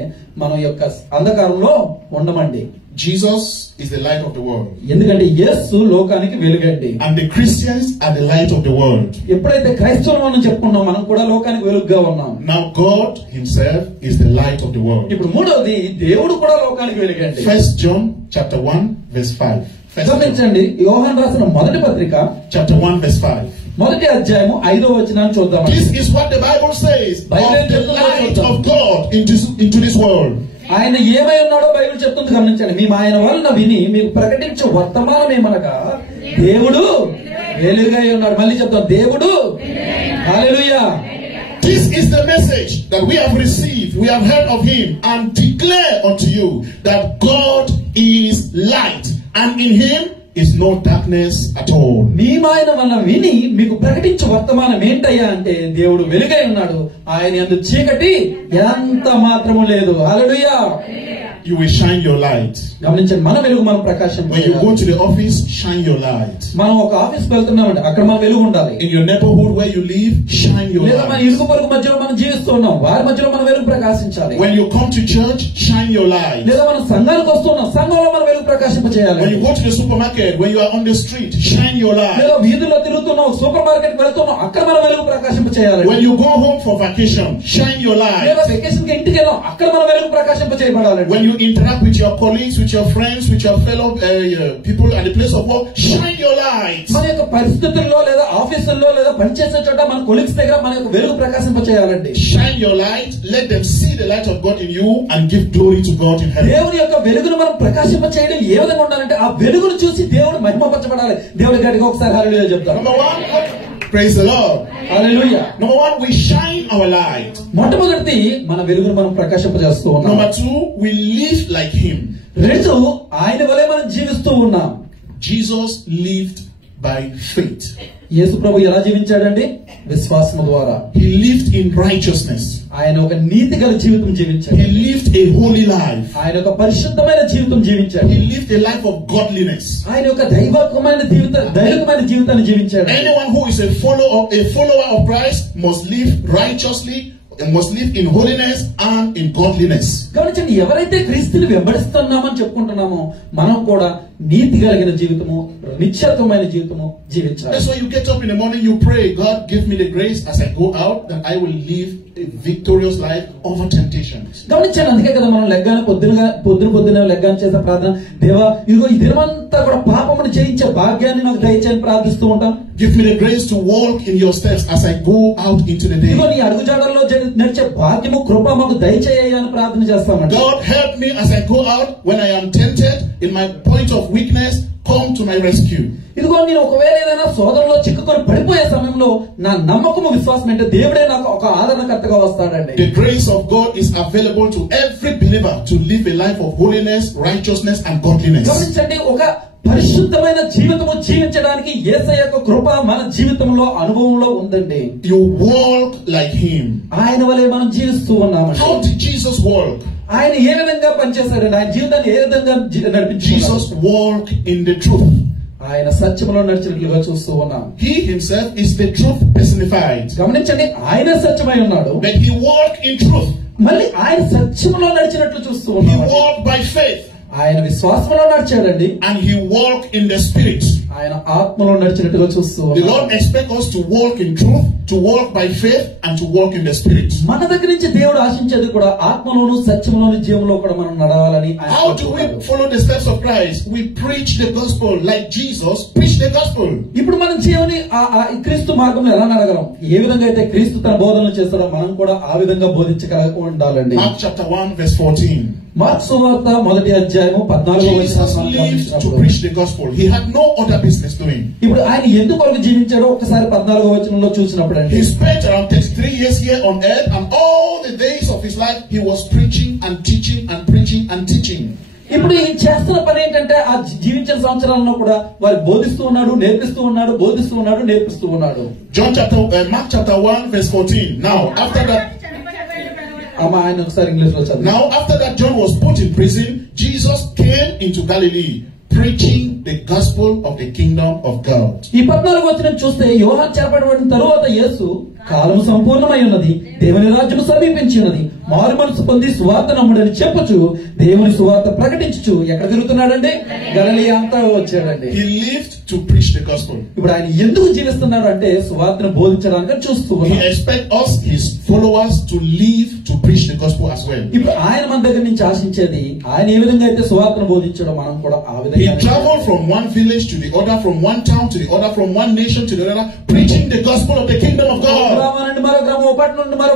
మనం యొక్క అంధకారంలో ఉండమండి. Jesus is the light of the world. ఎందుకంటే యేసు లోకానికి వెలుగండి. And the Christians are the light of the world. ఎప్పుడైతే క్రైస్తవులు మనం చెప్పుకున్నాం, మనం కూడా లోకానికి వెలుగుగా ఉన్నాం. Now God himself is the light of the world. ఇప్పుడు మూడోది, దేవుడు కూడా లోకానికి వెలుగండి. 1 John chapter 1 verse 5. గమనించండి, యోహాను రాసిన మొదటి పత్రిక chapter 1 verse 5. మొదటి అధ్యాయము 5వ వచనాన్ని చూద్దాం. This is what the Bible says of the light of God into this world. ఆయన ఏమై ఉన్నాడో బైబిల్ చెప్తుంది. గమనించండి, మేము ఆయన వలన విని మీకు ప్రకటించే వర్తమానం ఏమనగా దేవుడు వెలుగై ఉన్నాడు. మళ్ళీ చెప్తాం, దేవుడు. హల్లెలూయా. This is the message that we have received, we have heard of him, and declare unto you that God is light, and in him is no darkness at all. మేమాయన వలన విని మీకు ప్రకటించే వర్తమానం ఏంటయ్యా అంటే, దేవుడు వెలుగై ఉన్నాడు, ఆయన యందు చీకటి ఎంత మాత్రము లేదు. హల్లెలూయా. you will shine your light. గమనించండి, మన వెలుగు మనం When you ప్రకాశించాలి. go to the office, shine your light. మనం ఒక ఆఫీస్కి వెళ్తున్నామండి, అక్కడ మన వెలుగు ఉండాలి. In your neighborhood where you live, shine your లేదా మన light. ఇరుగు పొరుగు మధ్యలో మనం జీవిస్తూ ఉన్నాం, వారి మధ్యలో మన వెలుగు ప్రకాశించాలి. When you come to church, shine your light. లేదా మనం సంఘానికి వస్తున్నాం, సంఘంలో మన వెలుగు ప్రకాశింపచేయాలి. When you go to the supermarket, when you are on the street, shine your light. లేదా వీధుల్లో తిరుగుతున్నాం, సూపర్ మార్కెట్ వెళ్తున్నాం, అక్కడ మన వెలుగు ప్రకాశింపచేయాలి. When you go home for vacation, shine your light. లేదా వెకేషన్ కి ఇంటికి వెళ్ళాం, అక్కడ మన వెలుగు ప్రకాశింపచేయబడాలి. When you interact with your colleagues, with your friends, with your fellow people at the place of work, shine your light. మన యొక్క పరిస్థితుల్లో లేదా ఆఫీసుల్లో లేదా పనిచేసే చోట మన కొలీగ్స్ దగ్గర మన యొక్క వెలుగు ప్రకాశింపచేయాలండి. Shine your light. Let them see the light of God in you and give glory to God in heaven. దేవుని యొక్క వెలుగును మనం ప్రకాశింపచేయడం ఏ విధంగా ఉండాలంటే ఆ వెలుగును చూసి దేవుడు మహిమపరచబడాలి. దేవుడి గట్టిగా ఒకసారి హల్లెలూయా చెప్తారు. Number one, praise the Lord. Hallelujah. Number one, we shine our light. మొట్టమొదటిది మన వెలుగును మనం ప్రకాశింపజేస్తూ ఉన్నాం. Number two, we live like Him. రెండు, ఆయన వలె మనం జీవిస్తూ ఉన్నాం. Jesus lived by faith. యేసు ప్రభు ఎలా జీవించాడండి? విశ్వాసము ద్వారా. He lived in righteousness. ఆయన ఒక నీతి గల జీవితం జీవించాడు. He lived a holy life. ఆయన ఒక పరిశుద్ధమైన జీవితం జీవించాడు. He lived a life of godliness. ఆయన ఒక దైవకమైన జీవితాన్ని జీవించాడు. Anyone who is a follower of Christ must live righteously and must live in holiness and in godliness. గమనించండి, ఎవరైతే క్రీస్తుని వెంబడిస్తున్నామని చెప్పుకుంటున్నామో మనం కూడా నీతి కలిగిన జీవితము, నిశ్చలమైన జీవితము జీవించాలి. That's why you get up in the morning, you pray, God give me the grace as I go out that I will live a victorious life over temptations. గమనించండి, అందుకే కదా మనం లెగ్గానే పొద్దున లెగ్గానే చేసే ప్రార్థన, దేవా ఇదిగో ఈ దినమంతా కూడా పాపమును జయించే భాగ్యాన్ని నాకు దయచేయని ప్రార్థిస్తూ ఉంటాం. Give me the grace to walk in your steps as I go out into the day. ఇదిగో నీ అడుగుజాడల్లో నడిచే భాగ్యము కృప మాకు దయచేయని ప్రార్థన చేస్తామండి. God help me as I go out when I am tempted in my point of weakness, come to my rescue. ఇదిగో నేను ఒకవేళ ఏదైనా సోదరులో చిక్కుకొని పడిపోయే సమయంలో నా నమ్మకము విశ్వాసం అంటే దేవుడే నాకు ఒక ఆదరణకర్తగా వస్తాడండి. The grace of God is available to every believer to live a life of holiness, righteousness and godliness. గమనించండి, ఒక పరిశుద్ధమైన జీవితము జీవించడానికి యేసయ్య యొక్క కృప మన జీవితంలో అనుభవంలో ఉందండి. You walk like Him. ఆయన వలె మనం జీవిస్తూ ఉన్నామండి. How did Jesus walk? ఆయన ఏ విధంగా పనిచేశాడండి? ఆయన జీవితాన్ని ఏ విధంగా నడిపించాడు? Jesus walked in the truth. ఆయన సత్యములో నడిచినట్లుగా చూస్తూ ఉన్నాం. He himself is the truth personified. గమనించండి, ఆయన సత్యమై ఉన్నాడు. But He walked in truth. మళ్ళీ ఆయన సత్యములో నడిచినట్లు చూస్తూ He ఉన్నాం. walked by faith. ఆయన విశ్వాసంలో నడిచాడండి. And He walked in the Spirit. ఆయన ఆత్మలో నడిచినట్టుగా చూస్తూ The Lord expects us to walk in truth, to walk by faith, and to walk in the Spirit. మన దగ్గర నుంచి దేవుడు ఆశించేది కూడా ఆత్మలోను సత్యములోని జీవంలో కూడా మనం నడవాలని. How do we follow the steps of Christ? We preach the gospel like Jesus preached the gospel. ఇప్పుడు మనం జీవని క్రీస్తు మార్గంలో ఎలా నడగలం? ఏ విధంగా అయితే క్రీస్తు తన బోధనలు చేస్తారో మనం కూడా ఆ విధంగా బోధించగలిగి ఉండాలండి. Mark chapter 1 verse 14. మార్కు సువార్త 1వ అధ్యాయము 14వ Jesus lived to preach the gospel. He had no other business doing. ఇప్పుడు ఆయన ఎందుకు కొరకు జీవించాడో ఒకసారి 14వ వచనంలో చూసినప్పుడు అండి, He spent around 33 years here on earth, and all the days of his life he was preaching and teaching and preaching and teaching. ఇప్పుడు ఈ చేస్తున్న పని ఏంటంటే ఆ జీవించిన సంవత్సరాల్లో కూడా వారు బోధిస్తూ ఉన్నాడు, నేర్పిస్తూ ఉన్నాడు, బోధిస్తూ ఉన్నాడు, నేర్పిస్తూ ఉన్నాడు. Mark chapter 1 verse 14. Now after that ఆయన ఒకసారి ఇంగ్లీష్ లో చదువు. Now after that John was put in prison, Jesus came into Galilee preaching the gospel of the kingdom of God. ఈ 14వ వచనం చూస్తే యోహాను చేపట్టబడిన తరువాత యేసు కాలం సంపూర్ణమై ఉన్నది, దేవుని రాజ్యము సమీపించి ఉన్నది, మారు మనసు పొంది సువార్త నమ్ముడని చెప్పుచు దేవుని సువార్త ప్రకటించుచు ఎక్కడ తిరుగుతున్నాడండి? గలిలయ అంతా వచ్చాడండి. He lived to preach the gospel. ఇప్పుడు ఆయన ఎందుకు జీవిస్తున్నాడు అంటే సువార్తను బోధించడానికి చూస్తూ He expects us, his followers, to live to preach the gospel as well. ఇప్పుడు ఆయన మన దగ్గర నుంచి ఆశించేది ఆయన ఏ విధంగా అయితే సువార్తను బోధించడం మనం కూడా ఆ విధంగా. He traveled from one village to the other, from one town to the other, from one nation to the other, preaching the gospel of the kingdom of God. గ్రామం నుండి మరో గ్రామం, ఒక పట్టణం నుండి మరో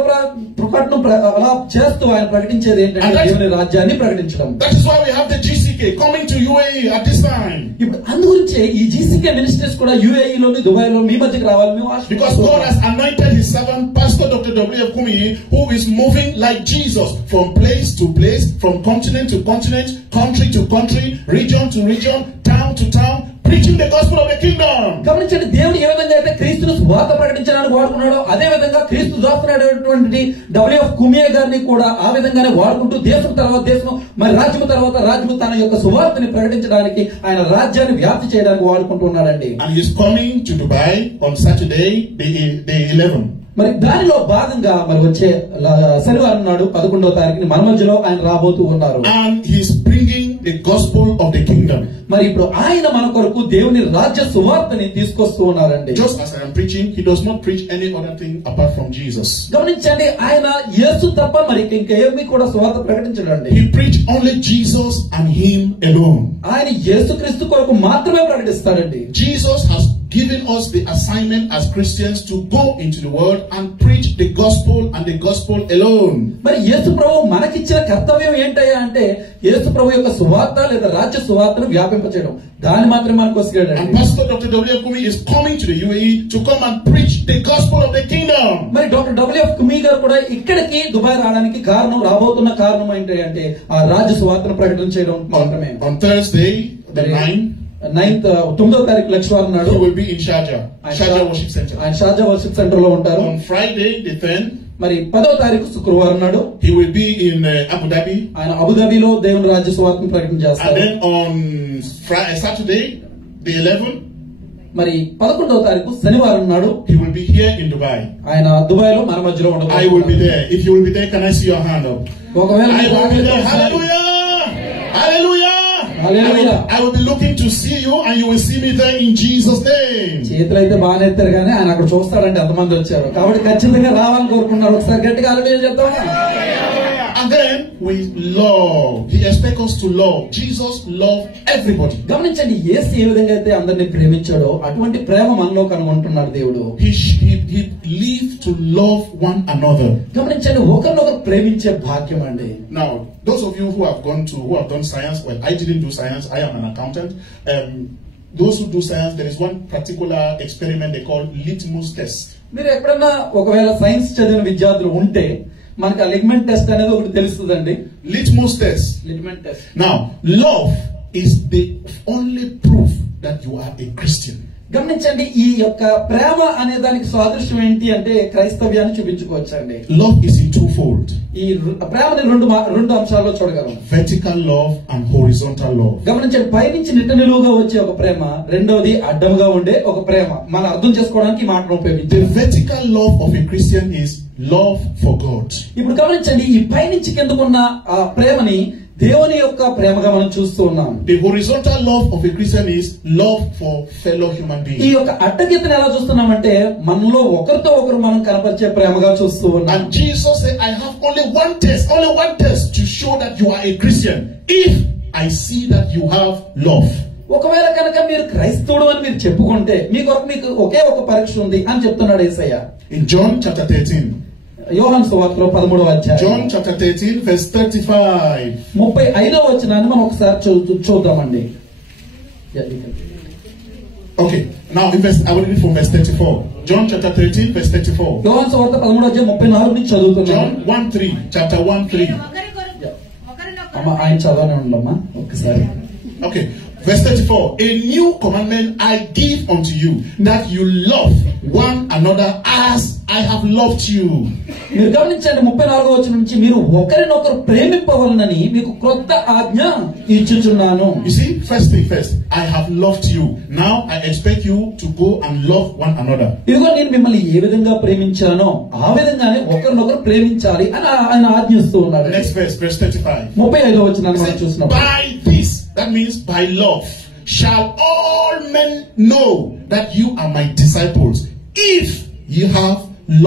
పట్టణం అలా చేస్తూ ఆయన ప్రకటించేది ఏంటంటే దేవుని రాజ్యాన్ని ప్రకటించడం. That is why we have the GCK coming to UAE at this time. ఇప్పుడు అందుగురించే ఈ జీసీకే మినిస్ట్రీస్ కూడా UAE లోని దుబాయ్ లో మీ మధ్యకి రావాలి మేము Because God has anointed his servant Pastor Dr. W.F. Kumi, who is moving like Jesus from place to place, from continent to continent, country to country, region to region, town to town, preaching the gospel of the kingdom. గమనించండి, దేవుడు ఏ విధంగా అయితే క్రీస్తును సువార్త ప్రకటించడానికి వాడుకున్నాడో అదే విధంగా క్రీస్తు దాసుడైనటువంటి డబ్ల్యూఎఫ్ కుమియే గారిని కూడా ఆ విధంగానే వాడుకుంటూ దేశం తర్వాత దేశం, మరి రాజ్యం తర్వాత రాజ్యం తన యొక్క సువార్తని ప్రకటించడానికి, ఆయన రాజ్యాన్ని వ్యాప్తి చేయడానికి వాడుకుంటూ ఉన్నాడండి. And he is coming to Dubai on Saturday, day 11. మరి దానిలో భాగంగా మరి వచ్చే శనివారం నాడు 11వ తారీఖుని మన మధ్యలో ఆయన రాబోతూ ఉన్నారు. And he is bringing the gospel of the kingdom. మరి ఇప్పుడు ఆయన మన కొరకు దేవుని రాజ్య సువార్తని తీసుకొస్తూ ఉన్నారండి. Just as I am preaching, he does not preach any other thing apart from Jesus. గమనించండి, ఆయన యేసు తప్ప మరి ఇంకేమీ కూడా సువార్త ప్రకటించడండి. He preached only Jesus and him alone. ఆయన యేసుక్రీస్తు కొరకు మాత్రమే ప్రకటిస్తాడండి. Jesus has given us the assignment as Christians to go into the world and preach the gospel and the gospel alone. మరి యేసు ప్రభు మనకిచ్చిన కర్తవ్యం ఏంటయ్యా అంటే యేసు ప్రభు యొక్క సువార్త లేదా రాజ్య సువార్తను వ్యాపింపచేయడం, దాన్ని మాత్రమే మనకు వస్తున్నాడు. And Pastor Dr. W.F. Kumi is coming to the UAE to come and preach the gospel of the kingdom. మరి డాక్టర్ డబ్ల్యూఎఫ్ కుమి గారు కూడా ఇక్కడికి దుబాయ్ రావడానికి రాబోతున్న కారణం ఏంటి అంటే ఆ రాజ్య సువార్తను ప్రకటన చేయడం మాత్రమే. On Thursday, the 9వ తారీఖు లక్షవారం నాడు he will be in Sharjah Worship Center. ఆయన షార్జా వర్షిప్ సెంటర్ లో ఉంటారు. On Friday, the 10th, మరి 10వ తారీఖు శుక్రవారం నాడు he will be in Abu Dhabi. ఆయన అబుదాబిలో దేవుని రాజ్య సువార్తను ప్రకటన And చేస్తారు. then on Saturday, the 11th, మరి 11వ తారీఖు శనివారం నాడు he will be here in Dubai. ఆయన దుబాయ్ లో మన మధ్యలో I will be ఉండబోతున్నారు. there. If you will be there, can I see your hand up? ఒకవేళ I మీరు will be there. రాగలిగితే Hallelujah! Hallelujah! Hallelujah. I will be looking to see you and you will see me there in Jesus' name. చేతులు అయితే బాగానే ఎత్తారు కానీ ఆయన అక్కడ చూస్తాడంటే ఎంతమంది వచ్చారు కాబట్టి ఖచ్చితంగా రావాలని కోరుకున్నారు. ఒకసారి గట్టిగా హల్లెలూయా చెప్తామా? And then we love. He expects us to love. Jesus loved everybody. గమనించండి, యేసు ఏ విధంగా అయితే అందరినీ ప్రేమించాడో అటువంటి ప్రేమ మనలో కనుగొంటున్నాడు దేవుడు. He lived to love one another. గమనించండి, ఒకరినొకరు ప్రేమించే భాగ్యం అండి. Now, those of you who have done science, well, I didn't do science. I am an accountant. Those who do science, there is one particular experiment they call litmus test. మీరు ఎక్కడన్నా ఒకవేళ science చదివిన విద్యార్థులు ఉంటే మనకి ఆ ligament test అనేది ఒకటి తెలుస్తుందండి. Litmus test. Ligament test. Now, love is the only proof that you are a Christian. గమనించండి, ఈ యొక్క ప్రేమ అనే దానికి సాదృశ్యం ఏంటి అంటే క్రైస్తవ్యాన్ని చూపించుకోవచ్చండి. Love is in twofold. ఈ ప్రేమని రెండు అంశాల్లో చూడగలం. Vertical love and horizontal love. గమనించండి, పైనుంచి నిట్ట నిలువుగా వచ్చే ఒక ప్రేమ, రెండవది అడ్డంగా ఉండే ఒక ప్రేమ. మనం అర్థం చేసుకోవడానికి ఈ మాటను ఉపయోగించాలి. The vertical love of a Christian is love for God. ఇప్పుడు గమనించండి, ఈ పైనుంచి కిందకున్న ఆ ప్రేమని దేవుని యొక్క ప్రేమగా మనం చూస్తూ ఉన్నాం. The horizontal love of a Christian is love for fellow human ఈ beings. యొక్క అడ్డగీతను ఎలా చూస్తున్నామంటే మనలో ఒకరితో ఒకరు మనం కనపరిచే ప్రేమగా చూస్తూ ఉన్నాం. And Jesus said, I have only one test to show that you are a Christian. If I see that you have love. ఒకవేళ కనుక మీరు క్రైస్తవుడు అని మీరు చెప్పుకుంటే మీకు ఒకే ఒక పరీక్ష ఉంది అని చెప్తున్నాడు యేసయ్య. In John chapter 13. యోహాను సువార్తలో 13వ అధ్యాయం. John chapter 13 verse 35. 35వ వచనాన్ని మనం ఒకసారి చూద్దామండి. Okay. Now I will read from verse 34. John chapter 13 verse 34. యోహాను సువార్త 13వ అధ్యాయం 34 నుంచి చదువుతున్నాం. John 1:3, chapter 1:3. అమ్మ ఆయన చదవనే ఉండమ్మా ఒకసారి. Okay. Verse 34. A new commandment I give unto you, that you love one another as I have loved you. మీరు గమనించండి, 34వ వచనం నుంచి మీరు ఒకరినొకరు ప్రేమింపవలనని మీకు క్రొత్త ఆజ్ఞ ఇచ్చుచున్నాను. You see, first thing first, I have loved you. Now I expect you to go and love one another. ఇదిగో నేను మిమ్మల్ని ఏ విధంగా ప్రేమించానో ఆ విధంగానే ఒకరినొకరు ప్రేమించాలి అని ఆయన ఆజ్ఞిస్తూ ఉన్నాడు. Next verse 35. 35వ వచనాన్ని మనం చూస్తున్నాం. By this, that means by love, shall all men know that you are my disciples, if you have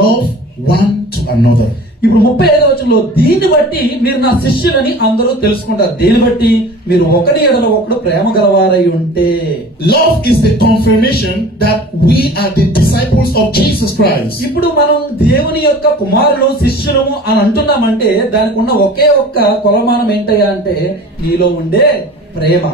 love one to another. ఇప్పుడు 35వ వచనంలో దీన్ని బట్టి మీరు నా శిష్యులని అందరూ తెలుసుకుంటారు. దీన్ని బట్టి మీరు ఒకరి ఎడల ఒకడు ప్రేమ గలవారై ఉంటే. Love is the confirmation that we are the disciples of Jesus Christ. ఇప్పుడు మనం దేవుని యొక్క కుమారులు శిష్యులము అని అంటున్నామంటే దానికి ఉన్న ఒకే ఒక్క కొలమానం ఏంటయ్యా అంటే నీలో ఉండే ప్రేమ.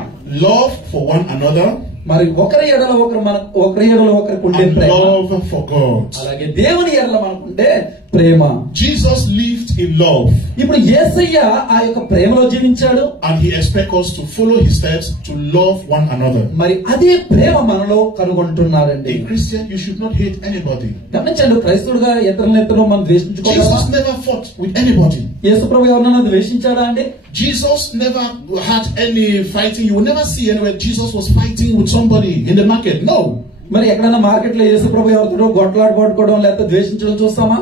Love for one another. మరి ఒకరి ఎడల ఒకరికి ఉండే And Prema. love for God. అలాగే దేవుని ఎడల మనకుండే ప్రేమ. Jesus lived lived in love. ఇప్పుడు యేసయ్య ఆ యొక్క ప్రేమలో జీవించాడు. And he expects us to follow his steps to love one another. మరి అదే ప్రేమ మనలో కనుగొంటున్నారండి. A Christian, you should not hate anybody. గమనించండి, క్రైస్తవుడుగా ఇతరులను మనం ద్వేషించుకోవాలి. Jesus never fought with anybody. యేసు ప్రభు ఎవరినైనా ద్వేషించాడా అండి? Jesus never had any fighting. You will never see anywhere Jesus was fighting with somebody in the market. No. మరి ఎక్కడైనా market లో యేసు ప్రభు ఎవరితో గొడ్లాట పట్టుకోవడం లేకపోతే ద్వేషించడం చూస్తామా?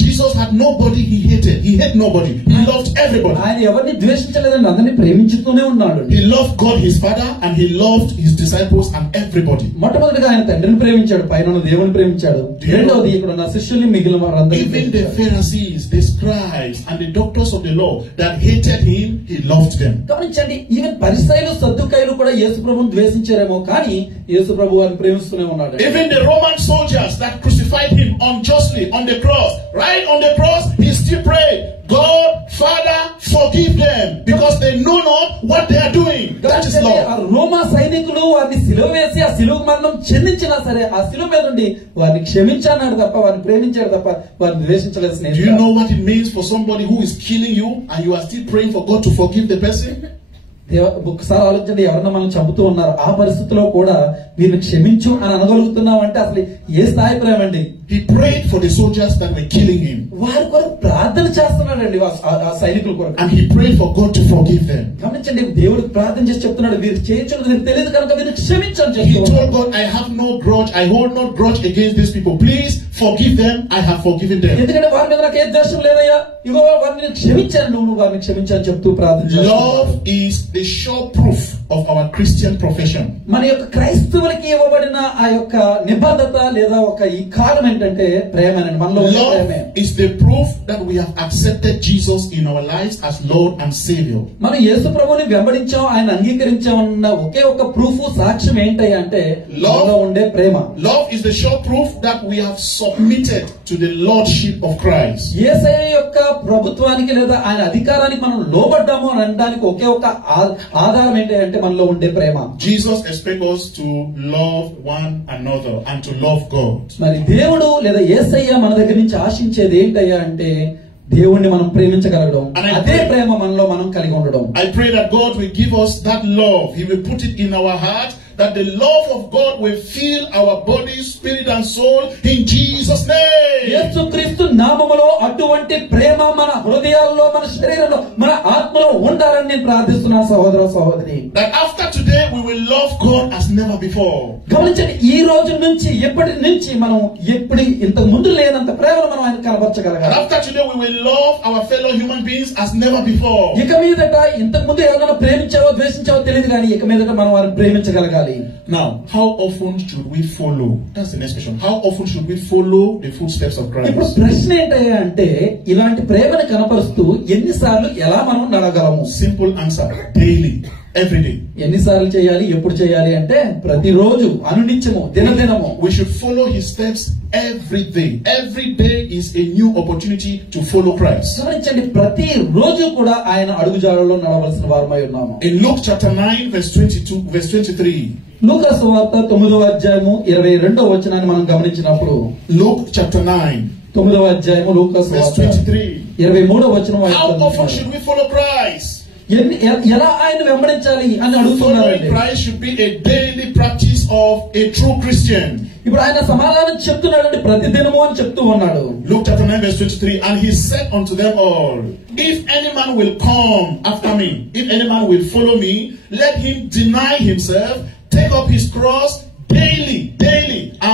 Jesus had nobody he hated. He hated nobody. He loved everybody. ఆయన ఎవరిని ద్వేషించలేదండి, అందరినీ ప్రేమించుతూనే ఉన్నాడు. He loved God his Father and he loved his disciples and everybody. మొట్టమొదటిగా ఆయన తండ్రిని ప్రేమించాడు, పైన ఉన్న దేవుని ప్రేమించాడు. రెండవది ఇక్కడ ఉన్న శిష్యుల్ని, మిగిలిన వారందరినీ. Even the Pharisees, the scribes and the doctors of the law that hated him, he loved them. గమనించండి, ఈవెన్ పరిసయ్యులు, సద్దుకాయులు కూడా యేసు ప్రభువును ద్వేషించారేమో, కానీ యేసు ప్రభు వారిని ప్రేమిస్తూనే ఉన్నాడు. Even the Roman soldiers that crucified him unjustly on the cross, right on the cross, he still prayed, God, Father, forgive them because they know not what they are doing. That is love. ఆ రోమా సైనికులు వారిని సిలువ వేసి ఆ సిలువ మరణం చెందించినా సరే ఆ సిలువ మీద నుండి వారిని క్షమించాడు తప్ప, వారిని ప్రేమించాడు తప్ప వారిని ద్వేషించలేదు. Do you know what it means for somebody who is killing you and you are still praying for God to forgive the person? ఒకసారి ఆలోచించండి, ఎవరన్నా మనం చంపుతూ ఉన్నారు, ఆ పరిస్థితిలో కూడా వీరిని క్షమించు అని అనగలుగుతున్నాం అంటే అసలు ఏ స్థాయి ప్రేమ అండి? He prayed for the soldiers that were killing him. వారి కొరకు ప్రార్థన చేస్తున్నాడండి, ఆ సైనికుల కొరకు. And he prayed for God to forgive them. గమనించండి, దేవుడికి ప్రార్థన చేసి చెప్తున్నాడు, వీరు చేయొచ్చు వీరికి తెలియదు కనుక వీరికి క్షమించని He told God, I have no grudge, I hold no grudge against these people. Please forgive them, I have forgiven them. ఎందుకంటే వారి మీద నాకు ఏ ద్వేషం లేదయ్యా, ఇగో వారిని క్షమించాను, నువ్వు వారిని క్షమించాను చెప్తూ ప్రార్థన. Love is the sure proof of our Christian profession. మన యొక్క క్రైస్తవులకి ఇవ్వబడిన ఆ యొక్క నిబద్ధత లేదా ఒక ఈ కాలం ఏంటంటే ప్రేమనండి, మనలో ప్రేమే. Love is the proof that we have accepted Jesus in our lives as Lord and Savior. మనం యేసు ప్రభువుని వెంబడించాం, ఆయన అంగీకరించాం అన్న ఒకే ఒక ప్రూఫ్, సాక్ష్యం ఏంటయ్యా అంటే మనలో ఉండే ప్రేమ. Love is the sure proof that we have submitted to the lordship of Christ. యేసయ్య యొక్క ప్రభుత్వానికి లేదా ఆయన అధికారానికి మనం లోబడ్డాము అని అనడానికి ఒకే ఒక ఆధారం ఏంటి అంటే మనలో ఉండే ప్రేమ. Jesus expects us to love one another and to love God. మరి దేవుడు లేదా యేసయ్య మన దగ్గర నుంచి ఆశించేది ఏంటయ్యా అంటే దేవుణ్ణి మనం ప్రేమించగలగడం, అదే ప్రేమ మనలో మనం కలిగి ఉండడం. I pray that God will give us that love. He will put it in our heart, that the love of God will fill our body, spirit and soul in Jesus' name. యేసుక్రీస్తు నామములో అటువంటి ప్రేమ మన హృదయాల్లో, మన శరీరంలో, మన ఆత్మలో ఉండాలని నేను ప్రార్థిస్తున్నాను సహోదర సహోదరి. That after today we will love God as never before. గమనించండి, ఈ రోజు నుంచి ఎప్పటి నుంచి మనం ఎప్పుడు ఇంతకు ముందు లేనంత ప్రేమను మనం ఆయన కనబరచగలగాలి. After today we will love our fellow human beings as never before. ఇక మీదట ఇంతకు ముందు ఎవరైనా ప్రేమించావో ద్వేషించావో తెలియదు కానీ ఇక మీదట మనం వారిని ప్రేమించగలగాలి. Now, how often should we follow? That's the next question. How often should we follow the footsteps of Christ? ఇప్పుడు ప్రశ్న ఏంటయ్యా అంటే ఇలాంటి ప్రేమను కనపరుస్తూ ఎన్నిసార్లు ఎలా మనం నడగలము? Simple answer: daily, every day. ఎన్నిసార్లు చేయాలి, ఎప్పుడు చేయాలి అంటే ప్రతిరోజు, అనునిత్యము, దినదినము. We should follow his steps every day. Every day is a new opportunity to follow Christ. గమనించండి, ప్రతి రోజు కూడా ఆయన అడుగుజాడల్లో నడవలసిన వారమై ఉన్నాము. In Luke chapter 9 verse 22 verse 23. లూకా సువార్త 9వ అధ్యాయము 22వ వచనాన్ని మనం గమనించినప్పుడు, Luke chapter 9 9వ అధ్యాయము లూకా verse సువార్త 23. 23వ వచనం. How often should we follow Christ? ఎలా ఆయన వెంబడించాలి అని అడుగుతున్నారండి. Following Christ should be a daily practice of a true Christian. ఇప్పుడు ఆయన సమాధానం చెప్తున్నాడు, ప్రతిదినము అని చెప్తూ ఉన్నాడు. Luke chapter 9 verse 23. And he said unto them all, if any man will come after me, if any man will follow me, let him deny himself, take up his cross daily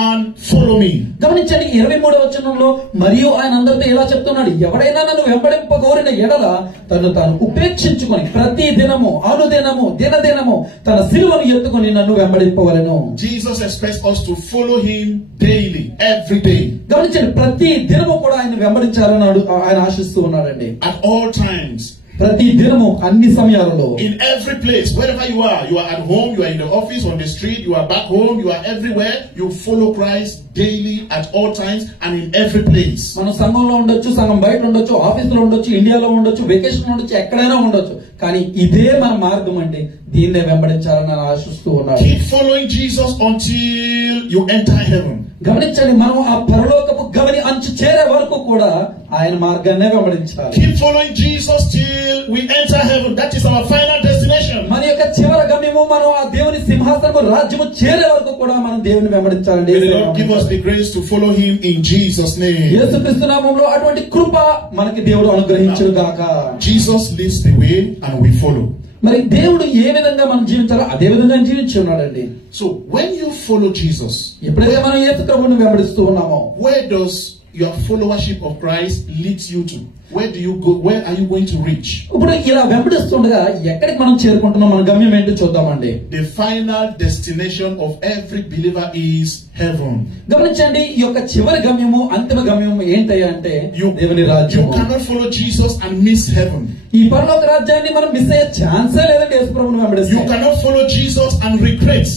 and follow me. గమనించండి, 23వ వచనంలో మరియు ఆయన అందరితో ఇలా చెప్తున్నాడు, ఎవరైనా నన్ను వెంబడింపగోరిన ఎడల తను తాను ఉపేక్షించుకొని ప్రతి దినము, అనుదినము, దినదినము తన సిలువను ఎత్తుకొని నన్ను వెంబడింపవలెను. Jesus expects us to follow him daily, every day. గమనించండి, ప్రతి దినము కూడా ఆయన వెంబడించాలని ఆయన ఆశిస్తూ ఉన్నాడండి. At all times. ప్రతి దినము, అన్ని సమయాలలో. In every place, wherever you are at home, you are in the office, on the street, you are back home, you are everywhere, you follow Christ daily, at all times and in every place. మనం సంఘంలో ఉండొచ్చు, సంఘం బయట ఉండొచ్చు, office లో ఉండొచ్చు, ఇండియాలో ఉండొచ్చు, వెకేషన్ ఉండొచ్చు, ఎక్కడైనా ఉండొచ్చు, కానీ ఇదే మన మార్గం అండి, దీన్నే వెంబడించాలని నేను ఆశిస్తూ ఉన్నాను. Keep following Jesus until you enter heaven. గమనించండి, మనం ఆ పరలోకపు గవని అంచు చేరే వరకు కూడా ఆయన మార్గాన్నే వెంబడించాలి. Keep following Jesus till we enter heaven. That is our final destination. మన యొక్క చివరి గమ్యము మనం ఆ దేవుని సింహాసనము రాజ్యము చేరే వరకు కూడా మనం దేవుని వెంబడించాలండి. May the Lord give us the grace to follow him in Jesus' name. యేసుక్రీస్తు నామములో అటువంటి కృప మనకి దేవుడు అనుగ్రహించును గాక. Jesus leads the way and we follow. మరి దేవుడు ఏ విధంగా మనం జీవించాలో అదే విధంగా జీవించి ఉన్నాడండి. So when you follow Jesus, ఎప్పుడైతే మనం యేసు ప్రభువుని వెంబడిస్తూ ఉన్నామో, where does your followership of Christ leads you to? Where do you go? Where are you going to reach? ఇప్పుడు ఇలా వెంబడిస్తుండగా ఎక్కడికి మనం చేరుకుంటున్నాం, మన గమ్యం ఏంటో చూద్దామండి. The final destination of every believer is heaven. గమనించండి, ఈ యొక్క చివరి గమ్యము, అంతిమ గమ్యము ఏంటయ్యా అంటే దేవుని రాజ్యం. You cannot follow Jesus and miss heaven. ఈ పరలోక రాజ్యాన్ని మనం మిస్ అయ్యే ఛాన్సే లేదండి. యేసు ప్రభువుని వెంబడిస్తే You cannot follow Jesus and regret.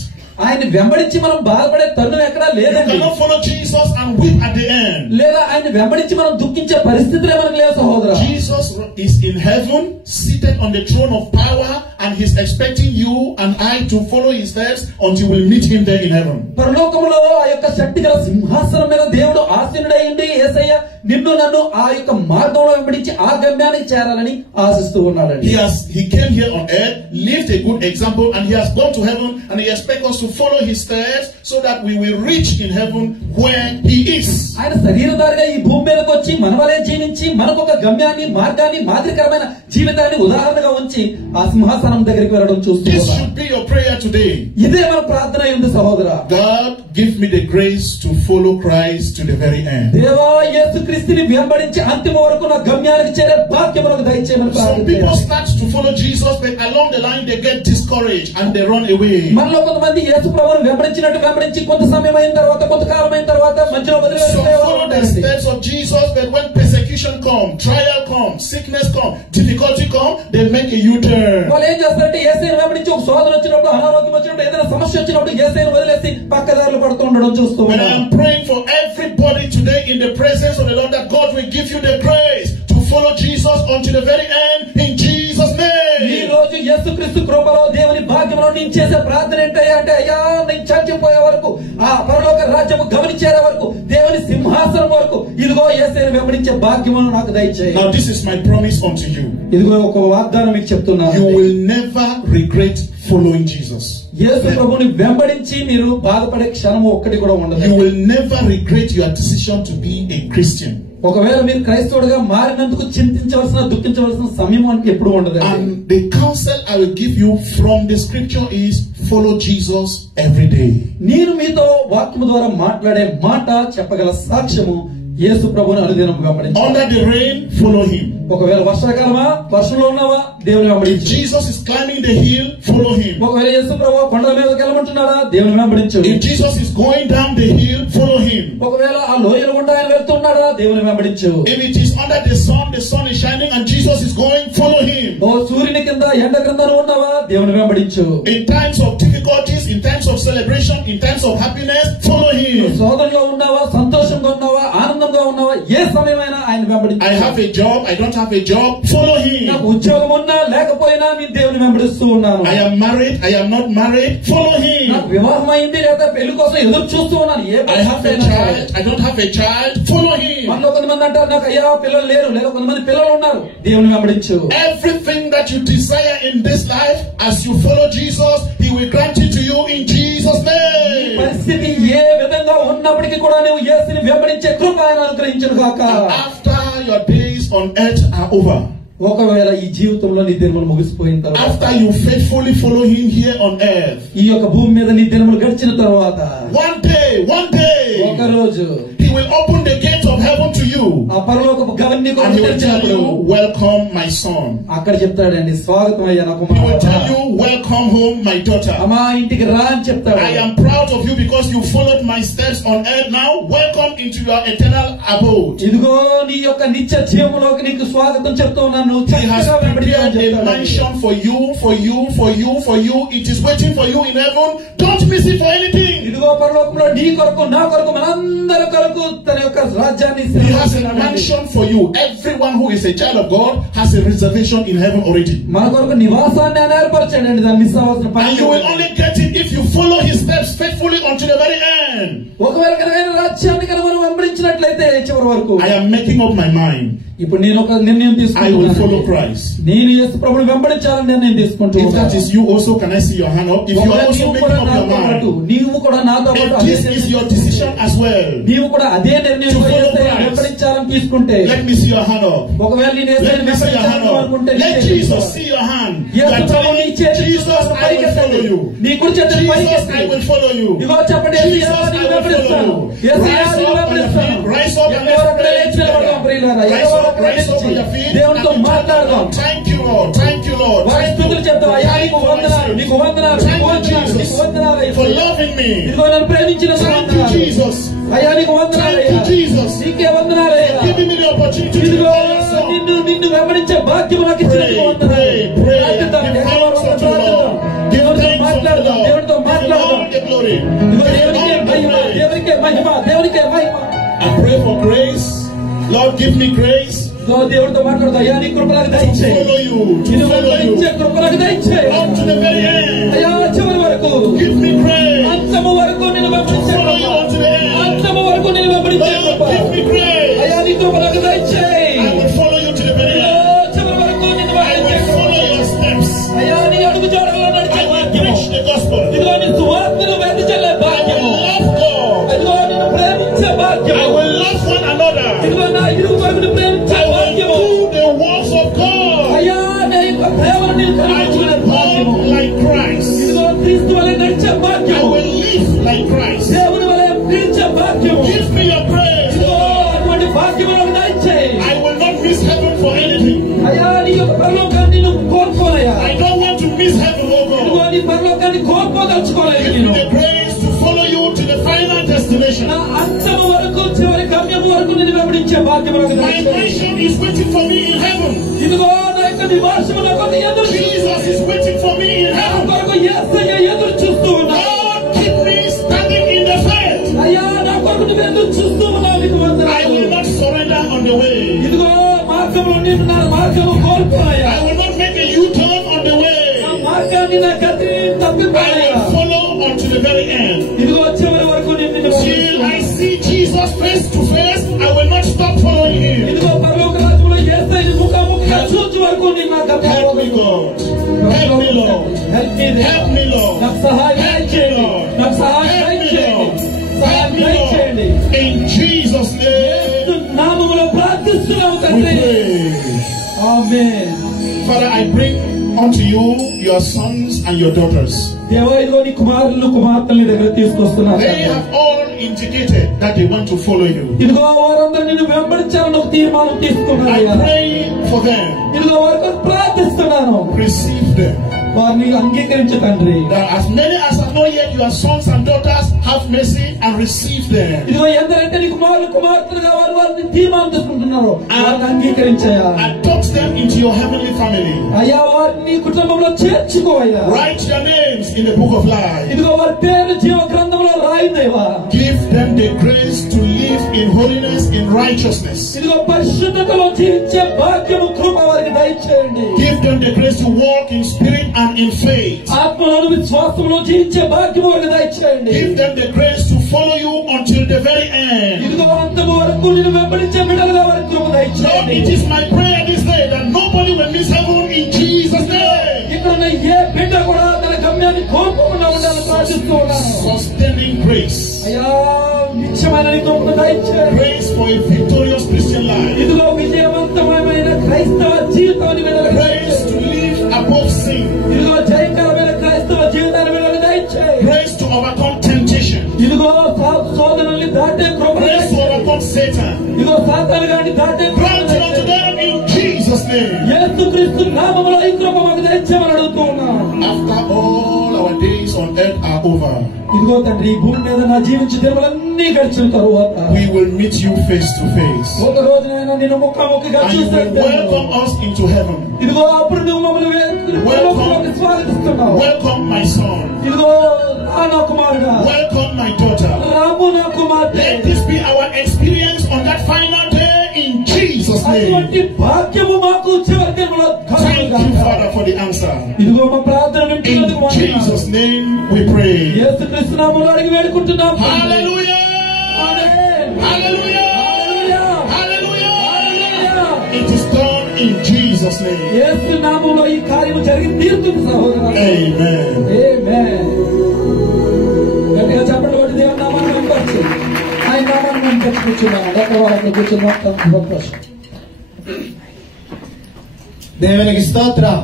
ఆయన వెంబడించి మనం బాధపడే తరుణం ఎక్కడా You లేదండి. cannot follow Jesus and weep at the end. లేదా ఆయన వెంబడించి మనం దుఃఖించే పరిస్థితులే మనకు లేదు సహోదరా. Jesus is in heaven, seated on the throne of power, and he's expecting you and I to follow his steps until we meet him there in heaven. పరలోకములో ఆ యొక్క శక్తి గల సింహాసనం మీద దేవుడు ఆసీనుడై ఉండి యేసయ్య నిన్ను నన్ను ఆ యొక్క మార్గంలో వెంబడించి ఆ గమ్యానికి చేరాలని ఆశిస్తూ ఉన్నాడండి. He came here on earth, lived a good example, and he has gone to heaven, and he expects us to follow his steps so that we will reach in heaven where he is. ఆయన శరీరధారిగా ఈ భూమి మీదకి వచ్చి మన వలే జీవించి మనకు ఒక గమ్యాన్ని, మార్గాన్ని, మాదిరికరమైన జీవితాన్ని ఉదాహరణగా ఉంచి ఆ సింహాసనం దగ్గరికి వెళ్ళడం చూస్తున్నాం. This should be your prayer today. ఇదే మన ప్రార్థన ఉంది సహోదరా. God, give me the grace to follow Christ to the very end. దేవా, యేసుక్రీస్తుని వెంబడించి అంతిమ వరకు నా గమ్యానికి చేరే భాగ్యం నాకు దయచేయమని Some people ప్రార్థిస్తున్నాను. start to follow Jesus, but along the line they get discouraged and they run away. మనలో కొంతమంది యేసు ప్రభువుని వెంబడించి కొంత సమయం అయిన తర్వాత, కొంత కాలం అయిన తర్వాత మధ్యలో Some follow the steps of Jesus, but when persecution comes, trial comes, sickness comes, difficulty comes, they make a U-turn. వాళ్ళు ఏం చేస్తారంటే యేసుని వెంబడించి ఒక శోధన వచ్చినప్పుడు, అనారోగ్యం వచ్చినప్పుడు, ఏదైనా సమస్య వచ్చినప్పుడు యేసుని వదిలేసి పక్కదారులు పడుతూ ఉండడం చూస్తూ But I ఉన్నాం. am praying for everybody today in the presence of the Lord that God will give you the grace to follow Jesus until the very end in Jesus' ఈ name. రోజు యేసుక్రీస్తు కృపలో దేవుని భాగ్యంలో నేను చేసే ప్రార్థన ఏంటయ్యా అంటే, అయ్యా నేను చచ్చిపోయే వరకు, ఆ పరలోక రాజ్యము గమనించేరే వరకు, దేవుని సింహాసనం వరకు ఇదిగో యేసుని వెంబడించే భాగ్యము నాకు దయచేయి. Now this is my promise unto you. ఇదిగో ఒక వాగ్దానం మీకు చెప్తున్నాను. You will never regret following Jesus. యేసు ప్రభువుని వెంబడించి మీరు బాధపడే క్షణము ఒక్కటి కూడా ఉండదు. You will never regret your decision to be a Christian. ఒకవేళ మీరు క్రైస్తవుడిగా మారినందుకు చింతించవలసిన, దుఃఖించవలసిన సమయం అంటే ఎప్పుడు ఉండదు. And the counsel I will give you from the scripture is follow Jesus every day. నేను మీతో వాక్యము ద్వారా మాట్లాడే మాట, చెప్పగల సాక్ష్యము యేసు ప్రభువుని అనుదినం వెంబడించు. Under the rain, follow him. ఒకవేళ వర్షాకాలమా, వర్షంలో ఉన్నావా, దేవుని If వెంబడించు. Jesus is climbing the hill, follow him. ఒకవేళ యేసు ప్రభువు కొండల మీదకి వెళ్ళమంటున్నాడా, దేవుని వెంబడించు. If Jesus is going down the hill, follow him. ఒకవేళ ఆ లోయలు గుండా ఆయన వెళ్తున్నాడా, దేవుని వెంబడించు. If it is under the sun is shining and Jesus is going, follow him. ఓ సూర్యుని కింద, ఎండ కింద ఉన్నావా, దేవుని వెంబడించు. In times of difficulties, in times of celebration, in times of happiness, follow him. శోధనలో ఉన్నావా, సంతోషంగా ఉన్నావా, ఆనందంగా ఉన్నావా, ఏ సమయమైనా ఆయన వెంబడించు. I have a job, I don't have a job, follow him. నాకు ఉద్యోగం ఉన్నా లేకపోయినా మీ దేవుని వెంబడిస్తూ ఉన్నాను. I am married, I am not married, follow him. నాకు వివాహం అయింది లేదా పెళ్లి కోసం ఎదురు చూస్తూ ఉన్నాను. ఏ I have a child, I don't have a child, follow him. మనలో కొంతమంది అంటారు, నాకు అయ్యా పిల్లలు లేరు, లేదా కొంతమంది పిల్లలు ఉన్నారు, దేవుని వెంబడించు. Everything that you desire in this life, as you follow Jesus, he will grant it to you in Jesus' name. పరిస్థితి ఏ విధంగా ఉన్నప్పటికీ కూడా నువ్వు యేసుని వెంబడించే కృప ఆయన అనుగ్రహించును గాక. After your days on earth are over, ఒకవేళ ఈ జీవితంలో నీ దినములు ముగిసిపోయిన తర్వాత, after you faithfully follow him here on earth, ఈ యొక్క భూమి మీద నీ దినములు గడిచిన తర్వాత, one day, ఒక రోజు he will open the gates of heaven to you, ఆ పరలోకపు గవన్ని and he will tell you, welcome my son. అక్కడ చెప్తాడండి, స్వాగతం అయ్యా నా He will కుమారుడా. tell you, welcome home my daughter. అమ్మా ఇంటికి రా అని చెప్తాడు. I am proud of you because you followed my steps on earth. Now welcome into your eternal abode. ఇదిగో నీ యొక్క నిత్య జీవములోకి నీకు స్వాగతం చెప్తూ ఉన్నాను. He has prepared a mansion for you. It is waiting for you in heaven. Don't miss it for anything. ఇదిగో పరలోకంలో నీ కొరకు నా కొరకు మనందరి కొరకు తన యొక్క రాజ్యాన్ని He has a mansion for you. Everyone who is a child of God has a reservation in heaven already. మన కొరకు నివాసాన్ని ఆయన ఏర్పరచండి. దాన్ని మిస్ అవ్వాల్సిన పని. And you will only get it if you follow His steps faithfully until the very end. ఒకవేళ కనుక రాజ్యాన్ని కనుక మనం వెంబడించినట్లయితే చివరి వరకు. I am making up my mind. ఇప్పుడు నేను ఒక నిర్ణయం I will follow తీసుకుంటున్నాను. Christ. నేను యేసు ప్రభువుని వెంబడించాలని నిర్ణయం If that తీసుకుంటున్నాను. is you also, can I see your hand up? If you are also making up your mind, నీవు కూడా నాతో if పాటు this is your decision as well, నీవు కూడా అదే నిర్ణయం To follow Christ. వెంబడించాలని తీసుకుంటే, let me see your hand up. ఒకవేళ నేను Let me see your hand up. Let Jesus see your hand. You Yesu are ప్రభువు నీ telling చేతిని Jesus, I will follow you. నీ కుడి చేతిని Jesus, పైకెత్తి. I will follow you. ఇదిగో చెప్పండి, Jesus, యేసయ్యా, I నీకు will వెంబడిస్తాను. follow you. Yesayya, Rise నీకు up on your వెంబడిస్తాను. feet. Rise up and ఎవరు let's అక్కడ pray లేచి నిలబడదాం, ప్రియులారా. together. ఎవరు అక్కడ Rise up on లేచి your feet. దేవునితో and we మాట్లాడదాం. Thank you, Lord. Thank you, Lord. వారి Thank స్తుతులు you. చెప్తాం. అయ్యా, Thank నీకు you, వందనాలు, నీకు వందనాలు, నీకు Thank you, వందనాలు, Jesus, నీకు వందనాలు for యేసయ్యా. loving me. ఇదిగో నన్ను ప్రేమించినందుకు Thank you, వందనాలు. Jesus. అయ్యా, నీకు వందనాలు Thank you, అయ్యా. Jesus. నీకే వందనాలు అయ్యా. Giving me the opportunity to ఇదిగో declare your song. నిన్ను వెంబడించే భాగ్యం నాకు ఇచ్చినందుకు వందనాలు. Pray, pray. ప్రార్థిద్దాం. Give ఎక్కడ thanks వరకు unto the ప్రార్థిద్దాం. Lord. Give దేవునితో thanks unto the మాట్లాడదాం. Lord. దేవునితో Give మాట్లాడదాం. all the glory. ఇదిగో Give దేవునికే all the మహిమ, praise. దేవునికే మహిమ, దేవునికే మహిమ. I pray for grace. Lord, give me grace ఇదిగో దేవుడితో మాట్లాడదాం. అయ్యా, నీ కృపలకు to దయచేయి. follow you, to నిన్ను follow వెంబడించే you కృపలకు దయచేయి. up to the very end. అయ్యా, చివరి వరకు, Give me grace అంతము వరకు నిన్ను to వెంబడించే follow Krupa. you unto the end. అంతము వరకు నిన్ను వెంబడించే Lord, కృప. give me grace. అయ్యా, నీ కృపలకు దయచేయి. I will follow you to the very ఇదిగో end. చివరి వరకు నిన్ను I వెంబడించే will Krupa. follow your steps. అయ్యా, నీ అడుగు జాడల్లో నడిచే I will భాగ్యము. preach the gospel. ఇదిగో నీ సువార్తను వ్యాప్తి చెల్లే I will భాగ్యము. love God. ఇదిగో నిన్ను ప్రేమించే I భాగ్యము. will love one another. ఇదిగో నా ఇరుగు పొరుగును ప్రేమించే I will భాగ్యము. do the works of God. అయ్యా, నీ యొక్క ప్రేమను నీవు I కరుణించుకునే will భాగ్యము. walk like Christ. ఇదిగో క్రీస్తు వలె నడిచే I భాగ్యము. will live like Christ. దేవుని వలె ప్రేమించే భాగ్యము. Give me your praise, ఇదిగో Lord. అటువంటి భాగ్యము నాకు దయచేయి. I will not miss heaven for anything. అయ్యా, నీ యొక్క పరలోకాన్ని నువ్వు కోరుకోనయ్యా. I don't want to miss heaven, oh ఇదిగో God. నీ పరలోకాన్ని కోరుకోదలుచుకోలేదు Give నేను. me the grace to follow you to the final destination. నా అంతము వరకు, చివరి గమ్యము వరకు నిన్ను వెంబడించే భాగ్యము నాకు My దయచేయి. mansion is waiting for me in heaven. ఇదిగో నా యొక్క నివాసము నా కొరకు ఎదురు Jesus is waiting for me in నా heaven. కొరకు యేసయ్య ఎదురు చూస్తూ ఉన్నాడు. Lord, keep me standing in the faith. అయ్యా, నా కొరకు నువ్వు ఎదురు చూస్తూ ఉన్నావు. నీకు I వందనాలు. will not surrender on the way. ఇదిగో మార్గంలో నేను నా మార్గము కోల్పోయా. I will not make a U-turn on the నా way. మార్గాన్ని నా గతిని I తప్పిపోయా. will follow unto the very end. ఇదిగో చివరి వరకు నేను నిన్ను Till వెంబడిస్తాను. I see Jesus face to face, I will not stop following him. ఇదిగో పరలోక రాజ్యంలో యేసయ్యని ముఖాముఖిగా చూచు వరకు నేను నా గతి Help me, God. Help me, Lord. Help me, Lord. నాకు సహాయం Help me, దయచేయండి. Lord. నాకు సహాయం Help me, దయచేయండి. Lord. సహాయం Help me, దయచేయండి. Lord. In Jesus' name, నామములో ప్రార్థిస్తున్నాము we తండ్రి. pray. Amen. Father, I bring unto you your sons and your daughters. దేవా, ఇదిగో నీ కుమారులు కుమార్తెలు నీ దగ్గర తీసుకొస్తున్నారు. They have all indicated that they want to follow you. ఇదిగో వారందరూ నిన్ను వెంబడించాలని ఒక తీర్మానం తీసుకున్నారు. I pray for them. ఇదిగో వారికి ప్రార్థిస్తున్నాను. Receive them. వారిని అంగీకరించు తండ్రి. That as many as are not yet your sons and daughters, have mercy and receive them. ఇదిగో ఎందరంటే నీ కుమారులు కుమార్తెలుగా వారిని తీర్మానం తీసుకుంటున్నారు. వారిని అంగీకరించయా. Adopt them into your heavenly family. అయ్యా, వారిని కుటుంబంలో చేర్చుకోవయ్యా. Write their names in the book of life. ఇదిగో వారి పేరు జీవ గ్రంథంలో రాయిదేవా. Give them the grace to live in holiness, in righteousness. ఇదిగో పరిశుద్ధతలో జీవించే భాగ్యము కృప వారికి దయచేయండి. Give them the grace to walk in spirit and in faith. ఆత్మలోను విశ్వాసంలో జీవించే భాగ్యము వారికి దయచేయండి. Give them the grace to follow you until the very end. ఇదిగో అంతము వరకు నిన్ను వెంబడించే బిడ్డలుగా వారికి కృప Lord, దయచేయండి. it is my prayer this day that nobody will miss heaven in Jesus' name. ఇక్కడ ఉన్న ఏ బిడ్డ కూడా తన గమ్యాన్ని కోరుకోకుండా ఉండాలని ప్రార్థిస్తూ ఉన్నాను. Sustaining grace. అయ్యా, నిత్యమైన నీ కృపను దయచేయండి. Grace for a victorious Christian life. ఇదిగో విజయవంతమైన క్రైస్తవ జీవితాన్ని విడుదల Grace to live above sin. ఇదిగో జయకరమైన క్రైస్తవ జీవితాన్ని విడుదల దయచేయండి. Grace to overcome temptation. ఇదిగో శోధనల్ని దాటే కృప Grace to దయచేయండి. overcome Satan. ఇదిగో సాతాను గాని దాటే కృప Grant it unto them in Jesus' name. యేసుక్రీస్తు నామములో ఈ కృప మాకు దయచేయమని అడుగుతూ ఉన్నాను. After all our days on earth are over, ఇదిగో తండ్రి, ఈ భూమి మీద నా జీవించే దినములన్నీ గడిచిన తరువాత we will meet you face to face. ఒక రోజునైనా నిన్ను ముఖాముఖిగా And you will చూసేస్తాను. welcome us into heaven. ఇదిగో అప్పుడు నువ్వు మమ్మల్ని పరలోకంలోకి స్వాగతిస్తున్నావు. Welcome my son. ఇదిగో నా కుమారుడా, Welcome my daughter. అటువంటి భాగ్యము మాకు చివరి దినములో Thank you, కలుగుగాక. Father, for the answer. ఇదిగో మా ప్రార్థన In వింటున్నందుకు వందనాలు. Jesus' name we pray. యేసుక్రీస్తు నామములో అడిగి వేడుకుంటున్నాం. Hallelujah! Amen. Hallelujah! Hallelujah. Hallelujah! Hallelujah. It is done in Jesus' name. యేసు నామములో ఈ కార్యము జరిగి తీరుతుంది సహోదరా. Amen. ఆమేన్. గట్టిగా చెప్పండి, ఒకటి దేవుని నామాన్ని వెంబడించు. ఆయన నామాన్ని వెంబడించి కూర్చున్నాము. ఒక్క వారంలో కూర్చున్నాం. ప్రశ్న దేవునికి స్తోత్రం.